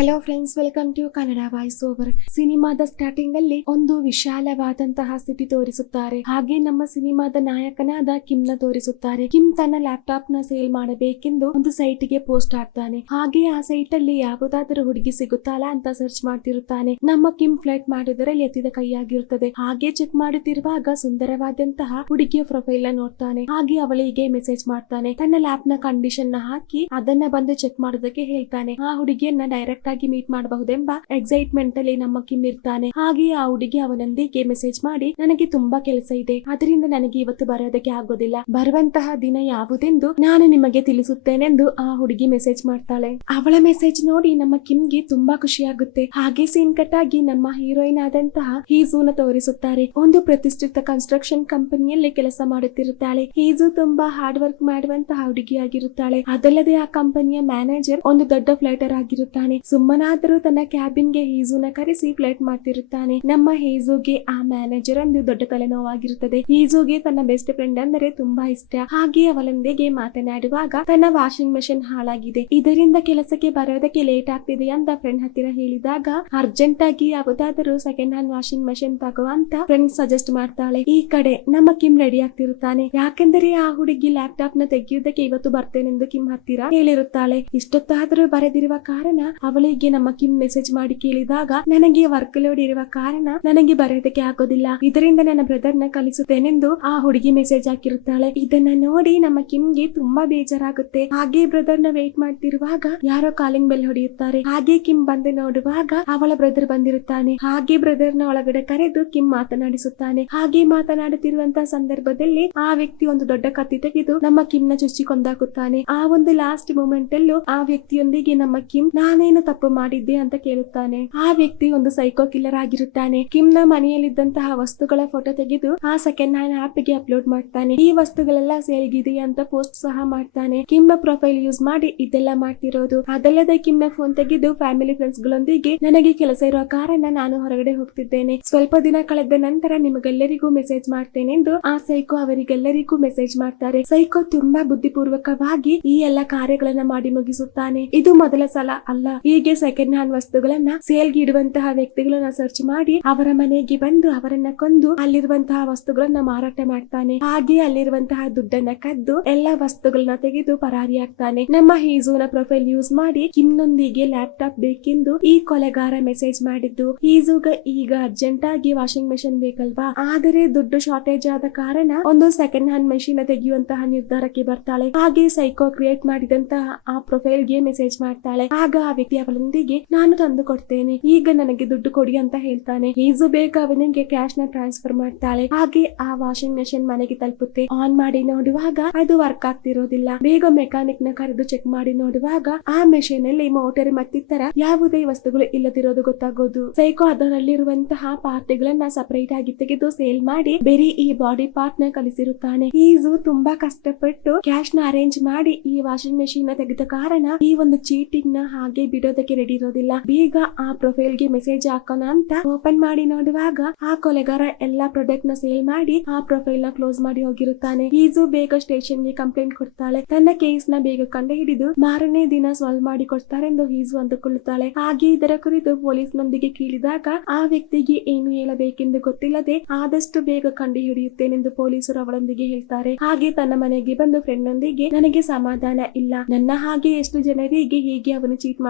Hello friends welcome to Kannada voice over ಸಿನಿಮಾದ starting ಅಲ್ಲಿ ಒಂದು ವಿಶಾಲವಾದಂತಹ ಸಿಟಿ ತೋರಿಸುತ್ತಾರೆ. ಹಾಗೆ ನಮ್ಮ ಸಿನಿಮಾದ ನಾಯಕನಾದ ಕಿಮ್ನ ತೋರಿಸುತ್ತಾರೆ. ಕಿಮ್ ತನ್ನ ಲ್ಯಾಪ್ಟಾಪ್ನ ಸೇಲ್ ಮಾಡಬೇಕೆಂದು ಒಂದು ಸೈಟ್ಗೆ ಪೋಸ್ಟ್ ಹಾಕ್ತಾನೆ. ಹಾಗೆ ಆ ಸೈಟ್ ಅಲ್ಲಿ ಯಾವುದಾದರೂ ಹುಡುಗಿ ಸಿಗುತ್ತಾಲ ಅಂತ ಸರ್ಚ್ ಮಾಡ್ತಿರುತ್ತಾನೆ. ನಮ್ಮ ಕಿಮ್ ಫ್ಲೈಟ್ ಮಾಡುವುದರಲ್ಲಿ ಎತ್ತಿದ ಕೈಯಾಗಿರುತ್ತದೆ. ಹಾಗೆ ಚೆಕ್ ಮಾಡುತ್ತಿರುವಾಗ ಸುಂದರವಾದಂತಹ ಹುಡುಗಿಯ ಪ್ರೊಫೈಲ್ನ ನೋಡ್ತಾನೆ. ಹಾಗೆ ಅವಳಿಗೆ ಮೆಸೇಜ್ ಮಾಡ್ತಾನೆ. ತನ್ನ ಲ್ಯಾಪ್ನ ಕಂಡೀಷನ್ನ ಹಾಕಿ ಅದನ್ನ ಬಂದು ಚೆಕ್ ಮಾಡೋದಕ್ಕೆ ಹೇಳ್ತಾನೆ. ಆ ಹುಡುಗಿಯನ್ನ ಡೈರೆಕ್ಟ್ ಆಗಿ ಮೀಟ್ ಮಾಡಬಹುದೆಂಬ ಎಕ್ಸೈಟ್ಮೆಂಟ್ ಅಲ್ಲಿ ನಮ್ಮ ಕಿಮ್ ಇರ್ತಾನೆ. ಹಾಗೆ ಆ ಹುಡುಗಿ ಅವನೊಂದಿಗೆ ಮೆಸೇಜ್ ಮಾಡಿ, ನನಗೆ ತುಂಬಾ ಕೆಲಸ ಇದೆ. ಅದರಿಂದ ನನಗೆ ಇವತ್ತು ಬರೋದಕ್ಕೆ ಆಗೋದಿಲ್ಲ. ಬರುವಂತಹ ದಿನ ಯಾವುದೆಂದು ನಾನು ನಿಮಗೆ ತಿಳಿಸುತ್ತೇನೆಂದು ಆ ಹುಡುಗಿ ಮೆಸೇಜ್ ಮಾಡ್ತಾಳೆ. ಅವಳ ಮೆಸೇಜ್ ನೋಡಿ ನಮ್ಮ ಕಿಮ್ಗೆ ತುಂಬಾ ಖುಷಿಯಾಗುತ್ತೆ ಹಾಗೆ ಸೀನ್ ಕಟ್ ಆಗಿ ನಮ್ಮ ಹೀರೋಯಿನ್ ಆದಂತಹ ಹೀಜೂನ ತೋರಿಸುತ್ತಾರೆ. ಒಂದು ಪ್ರತಿಷ್ಠಿತ ಕನ್ಸ್ಟ್ರಕ್ಷನ್ ಕಂಪನಿಯಲ್ಲಿ ಕೆಲಸ ಮಾಡುತ್ತಿರುತ್ತಾಳೆ. ಹೀಜು ತುಂಬಾ ಹಾರ್ಡ್ ವರ್ಕ್ ಮಾಡುವಂತಹ ಹುಡುಗಿಯಾಗಿರುತ್ತಾಳೆ. ಅದಲ್ಲದೆ ಆ ಕಂಪನಿಯ ಮ್ಯಾನೇಜರ್ ಒಂದು ದೊಡ್ಡ ಫ್ಲೈಟರ್ ಆಗಿರುತ್ತಾನೆ. ಸುಮ್ಮನಾದರೂ ತನ್ನ ಕ್ಯಾಬಿನ್ಗೆ ಹೀಜುನ ಕರೆಸಿ ಫ್ಲೈಟ್ ಮಾಡ್ತಿರುತ್ತಾನೆ. ನಮ್ಮ ಹೇಜುಗೆ ಆ ಮ್ಯಾನೇಜರ್ ಒಂದು ದೊಡ್ಡ ತಲೆನೋವಾಗಿರುತ್ತದೆ. ಹೀಜುಗೆ ತನ್ನ ಬೆಸ್ಟ್ ಫ್ರೆಂಡ್ ಅಂದರೆ ತುಂಬಾ ಇಷ್ಟ. ಹಾಗೆ ಅವಳೊಂದಿಗೆ ಮಾತನಾಡುವಾಗ ತನ್ನ ವಾಷಿಂಗ್ ಮೆಷಿನ್ ಹಾಳಾಗಿದೆ. ಇದರಿಂದ ಕೆಲಸಕ್ಕೆ ಬರೋದಕ್ಕೆ ಲೇಟ್ ಆಗ್ತಿದೆ ಅಂತ ಫ್ರೆಂಡ್ ಹತ್ತಿರ ಹೇಳಿದಾಗ ಅರ್ಜೆಂಟ್ ಆಗಿ ಯಾವುದಾದರೂ ಸೆಕೆಂಡ್ ಹ್ಯಾಂಡ್ ವಾಷಿಂಗ್ ಮೆಷಿನ್ ತಗೋ ಅಂತ ಫ್ರೆಂಡ್ ಸಜೆಸ್ಟ್ ಮಾಡ್ತಾಳೆ. ಈ ಕಡೆ ನಮ್ಮ ಕಿಮ್ ರೆಡಿ ಆಗ್ತಿರುತ್ತಾನೆ. ಯಾಕೆಂದರೆ ಆ ಹುಡುಗಿ ಲ್ಯಾಪ್ಟಾಪ್ನ ತೆಗೆಯುವುದಕ್ಕೆ ಇವತ್ತು ಬರ್ತೇನೆಂದು ಕಿಮ್ ಹತ್ತಿರ ಹೇಳಿರುತ್ತಾಳೆ. ಇಷ್ಟೊತ್ತಾದರೂ ಬರೆದಿರುವ ಕಾರಣ ಅವಳಿಗೆ ನಮ್ಮ ಕಿಮ್ ಮೆಸೇಜ್ ಮಾಡಿ ಕೇಳಿದಾಗ, ನನಗೆ ವರ್ಕ್ ಲೋಡ್ ಇರುವ ಕಾರಣ ನನಗೆ ಬರೆಯೋದಕ್ಕೆ ಆಗೋದಿಲ್ಲ. ಇದರಿಂದ ನನ್ನ ಬ್ರದರ್ನ ಕಲಿಸುತ್ತೇನೆಂದು ಆ ಹುಡುಗಿ ಮೆಸೇಜ್ ಹಾಕಿರುತ್ತಾಳೆ. ಇದನ್ನ ನೋಡಿ ನಮ್ಮ ಕಿಮ್ಗೆ ತುಂಬಾ ಬೇಜಾರಾಗುತ್ತೆ. ಹಾಗೆ ಬ್ರದರ್ನ ವೇಟ್ ಮಾಡ್ತಿರುವಾಗ ಯಾರೋ ಕಾಲಿಂಗ್ ಬೆಲ್ ಹೊಡೆಯುತ್ತಾರೆ. ಹಾಗೆ ಕಿಮ್ ಬಂದು ನೋಡುವಾಗ ಅವಳ ಬ್ರದರ್ ಬಂದಿರುತ್ತಾನೆ. ಹಾಗೆ ಬ್ರದರ್ನ ಒಳಗಡೆ ಕರೆದು ಕಿಮ್ ಮಾತನಾಡಿಸುತ್ತಾನೆ. ಹಾಗೆ ಮಾತನಾಡುತ್ತಿರುವಂತಹ ಸಂದರ್ಭದಲ್ಲಿ ಆ ವ್ಯಕ್ತಿ ಒಂದು ದೊಡ್ಡ ಕತ್ತಿ ತೆಗೆದು ನಮ್ಮ ಕಿಮ್ನ ಚುಚ್ಚಿ ಕೊಂದಾಕುತ್ತಾನೆ ಆ ಒಂದು ಲಾಸ್ಟ್ ಮೂಮೆಂಟ್ ಅಲ್ಲೂ ಆ ವ್ಯಕ್ತಿಯೊಂದಿಗೆ ನಮ್ಮ ಕಿಮ್, ನಾನೇನು ತಪ್ಪು ಮಾಡಿದ್ದೆ ಅಂತ ಕೇಳುತ್ತಾನೆ. ಆ ವ್ಯಕ್ತಿ ಒಂದು ಸೈಕೋ ಕಿಲ್ಲರ್ ಆಗಿರುತ್ತಾನೆ. ಕಿಮ್ನ ಮನೆಯಲ್ಲಿದ್ದಂತಹ ವಸ್ತುಗಳ ಫೋಟೋ ತೆಗೆದು ಆ ಸೆಕೆಂಡ್ ಹ್ಯಾಂಡ್ ಆಪ್ಗೆ ಅಪ್ಲೋಡ್ ಮಾಡ್ತಾನೆ. ಈ ವಸ್ತುಗಳೆಲ್ಲ ಸೇಲ್ಗಿದೆ ಅಂತ ಪೋಸ್ಟ್ ಸಹ ಮಾಡ್ತಾನೆ. ಕಿಮ್ನ ಪ್ರೊಫೈಲ್ ಯೂಸ್ ಮಾಡಿ ಇದೆಲ್ಲ ಮಾಡ್ತಿರೋದು. ಅದಲ್ಲದೆ ಕಿಮ್ನ ಫೋನ್ ತೆಗೆದು ಫ್ಯಾಮಿಲಿ ಫ್ರೆಂಡ್ಸ್ ಗಳೊಂದಿಗೆ ನನಗೆ ಕೆಲಸ ಇರುವ ಕಾರಣ ನಾನು ಹೊರಗಡೆ ಹೋಗ್ತಿದ್ದೇನೆ. ಸ್ವಲ್ಪ ದಿನ ಕಳೆದ ನಂತರ ನಿಮಗೆಲ್ಲರಿಗೂ ಮೆಸೇಜ್ ಮಾಡ್ತೇನೆ ಎಂದು ಆ ಸೈಕೋ ಅವರಿಗೆಲ್ಲರಿಗೂ ಮೆಸೇಜ್ ಮಾಡ್ತಾರೆ. ಸೈಕೋ ತುಂಬಾ ಬುದ್ಧಿಪೂರ್ವಕವಾಗಿ ಈ ಎಲ್ಲ ಕಾರ್ಯಗಳನ್ನ ಮಾಡಿ ಮುಗಿಸುತ್ತಾನೆ. ಇದು ಮೊದಲ ಸಲ ಅಲ್ಲ. ಹೀಗೆ ಸೆಕೆಂಡ್ ಹ್ಯಾಂಡ್ ವಸ್ತುಗಳನ್ನ ಸೇಲ್ಗೆ ಇಡುವಂತಹ ವ್ಯಕ್ತಿಗಳನ್ನ ಸರ್ಚ್ ಮಾಡಿ ಅವರ ಮನೆಗೆ ಬಂದು ಅವರನ್ನ ಕೊಂದು ಅಲ್ಲಿರುವಂತಹ ವಸ್ತುಗಳನ್ನ ಮಾರಾಟ ಮಾಡ್ತಾನೆ. ಹಾಗೆ ಅಲ್ಲಿರುವಂತಹ ದುಡ್ಡನ್ನ ಕದ್ದು ಎಲ್ಲಾ ವಸ್ತುಗಳನ್ನ ತೆಗೆದು ಪರಾರಿಯಾಗ್ತಾನೆ ನಮ್ಮ ಹೀಜೋನ ಪ್ರೊಫೈಲ್ ಯೂಸ್ ಮಾಡಿ ಕಿಮ್ನೊಂದಿಗೆ ಲ್ಯಾಪ್ಟಾಪ್ ಬೇಕೆಂದು ಈ ಕೊಲೆಗಾರ ಮೆಸೇಜ್ ಮಾಡಿದ್ದು. ಹೀಜುಗ ಈಗ ಅರ್ಜೆಂಟ್ ಆಗಿ ವಾಷಿಂಗ್ ಮೆಷಿನ್ ಬೇಕಲ್ವಾ? ಆದರೆ ದುಡ್ಡು ಶಾರ್ಟೇಜ್ ಆದ ಕಾರಣ ಒಂದು ಸೆಕೆಂಡ್ ಹ್ಯಾಂಡ್ ಮೆಷಿನ್ ತೆಗೆಯುವಂತಹ ನಿರ್ಧಾರಕ್ಕೆ ಬರ್ತಾಳೆ. ಹಾಗೆ ಸೈಕೋ ಕ್ರಿಯೇಟ್ ಮಾಡಿದಂತಹ ಆ ಪ್ರೊಫೈಲ್ಗೆ ಮೆಸೇಜ್ ಮಾಡ್ತಾಳೆ. ಆಗ ಆ ವ್ಯಕ್ತಿ ಅವಳೊಂದಿಗೆ ನಾನು ತಂದು ಕೊಡ್ತೇನೆ. ಈಗ ನನಗೆ ದುಡ್ಡು ಕೊಡಿ ಅಂತ ಹೇಳ್ತಾನೆ. ಈಜು ಬೇಗ ಅವನಿಗೆ ಕ್ಯಾಶ್ನ ಟ್ರಾನ್ಸ್ಫರ್ ಮಾಡ್ತಾಳೆ. ಹಾಗೆ ಆ ವಾಷಿಂಗ್ ಮೆಷಿನ್ ಮನೆಗೆ ತಲುಪುತ್ತೆ. ಆನ್ ಮಾಡಿ ನೋಡುವಾಗ ಅದು ವರ್ಕ್ ಆಗ್ತಿರೋದಿಲ್ಲ. ಬೇಗ ಮೆಕ್ಯಾನಿಕ್ನ ಕರೆದು ಚೆಕ್ ಮಾಡಿ ನೋಡುವಾಗ ಆ ಮೆಷಿನ್ ಅಲ್ಲಿ ಮೋಟರ್ ಮತ್ತಿತರ ಯಾವುದೇ ವಸ್ತುಗಳು ಇಲ್ಲದಿರೋದು ಗೊತ್ತಾಗೋದು. ಸೈಕೋ ಅದರಲ್ಲಿರುವಂತಹ ಪಾರ್ಟಿಗಳನ್ನ ಸಪರೇಟ್ ಆಗಿ ತೆಗೆದು ಸೇಲ್ ಮಾಡಿ ಬೇರೆ ಈ ಬಾಡಿ ಪಾರ್ಟ್ನ ಕಲಿಸಿರುತ್ತಾನೆ. ಈಜು ತುಂಬಾ ಕಷ್ಟಪಟ್ಟು ಕ್ಯಾಶ್ನ ಅರೇಂಜ್ ಮಾಡಿ ಈ ವಾಷಿಂಗ್ ಮೆಷಿನ್ನ ತೆಗೆದ ಕಾರಣ ಈ ಒಂದು ಚೀಟಿಂಗ್ನ ಹಾಗೆ ಬಿಡೋದಕ್ಕೆ ರೆಡಿ ಇರೋದಿಲ್ಲ. ಬೇಗ ಆ ಪ್ರೊಫೈಲ್ಗೆ ಮೆಸೇಜ್ ಹಾಕೋಣ ಅಂತ ಓಪನ್ ಮಾಡಿ ನೋಡುವಾಗ ಆ ಕೊಲೆಗಾರ ಎಲ್ಲಾ ಪ್ರಾಡಕ್ಟ್ನ ಸೇಲ್ ಮಾಡಿ ಆ ಪ್ರೊಫೈಲ್ನ ಕ್ಲೋಸ್ ಮಾಡಿ ಹೋಗಿರುತ್ತಾನೆ. ಈಜು ಬೇಗ ಸ್ಟೇಷನ್ಗೆ ಕಂಪ್ಲೇಂಟ್ ಕೊಡ್ತಾಳೆ. ತನ್ನ ಕೇಸ್ನ ಬೇಗ ಕಂಡು ಹಿಡಿದು ಮಾರನೇ ದಿನ ಸಾಲ್ವ್ ಮಾಡಿ ಕೊಡ್ತಾರೆಂದು ಈಜು ಅಂದುಕೊಳ್ಳುತ್ತಾಳೆ. ಹಾಗೆ ಇದರ ಕುರಿತು ಪೊಲೀಸ್ ನೊಂದಿಗೆ ಕೇಳಿದಾಗ ಆ ವ್ಯಕ್ತಿಗೆ ಏನು ಹೇಳಬೇಕೆಂದು ಗೊತ್ತಿಲ್ಲದೆ ಆದಷ್ಟು ಬೇಗ ಕಂಡು ಹಿಡಿಯುತ್ತೇನೆಂದು ಪೊಲೀಸರು ಅವಳೊಂದಿಗೆ ಹೇಳ್ತಾರೆ. ಹಾಗೆ ತನ್ನ ಮನೆಗೆ ಬಂದು ಫ್ರೆಂಡ್ ನೊಂದಿಗೆ, ನನಗೆ ಸಮಾಧಾನ ಇಲ್ಲ. ನನ್ನ ಹಾಗೆ ಎಷ್ಟು ಜನರಿಗೆ ಹೀಗೆ ಅವನು ಚೀಟ್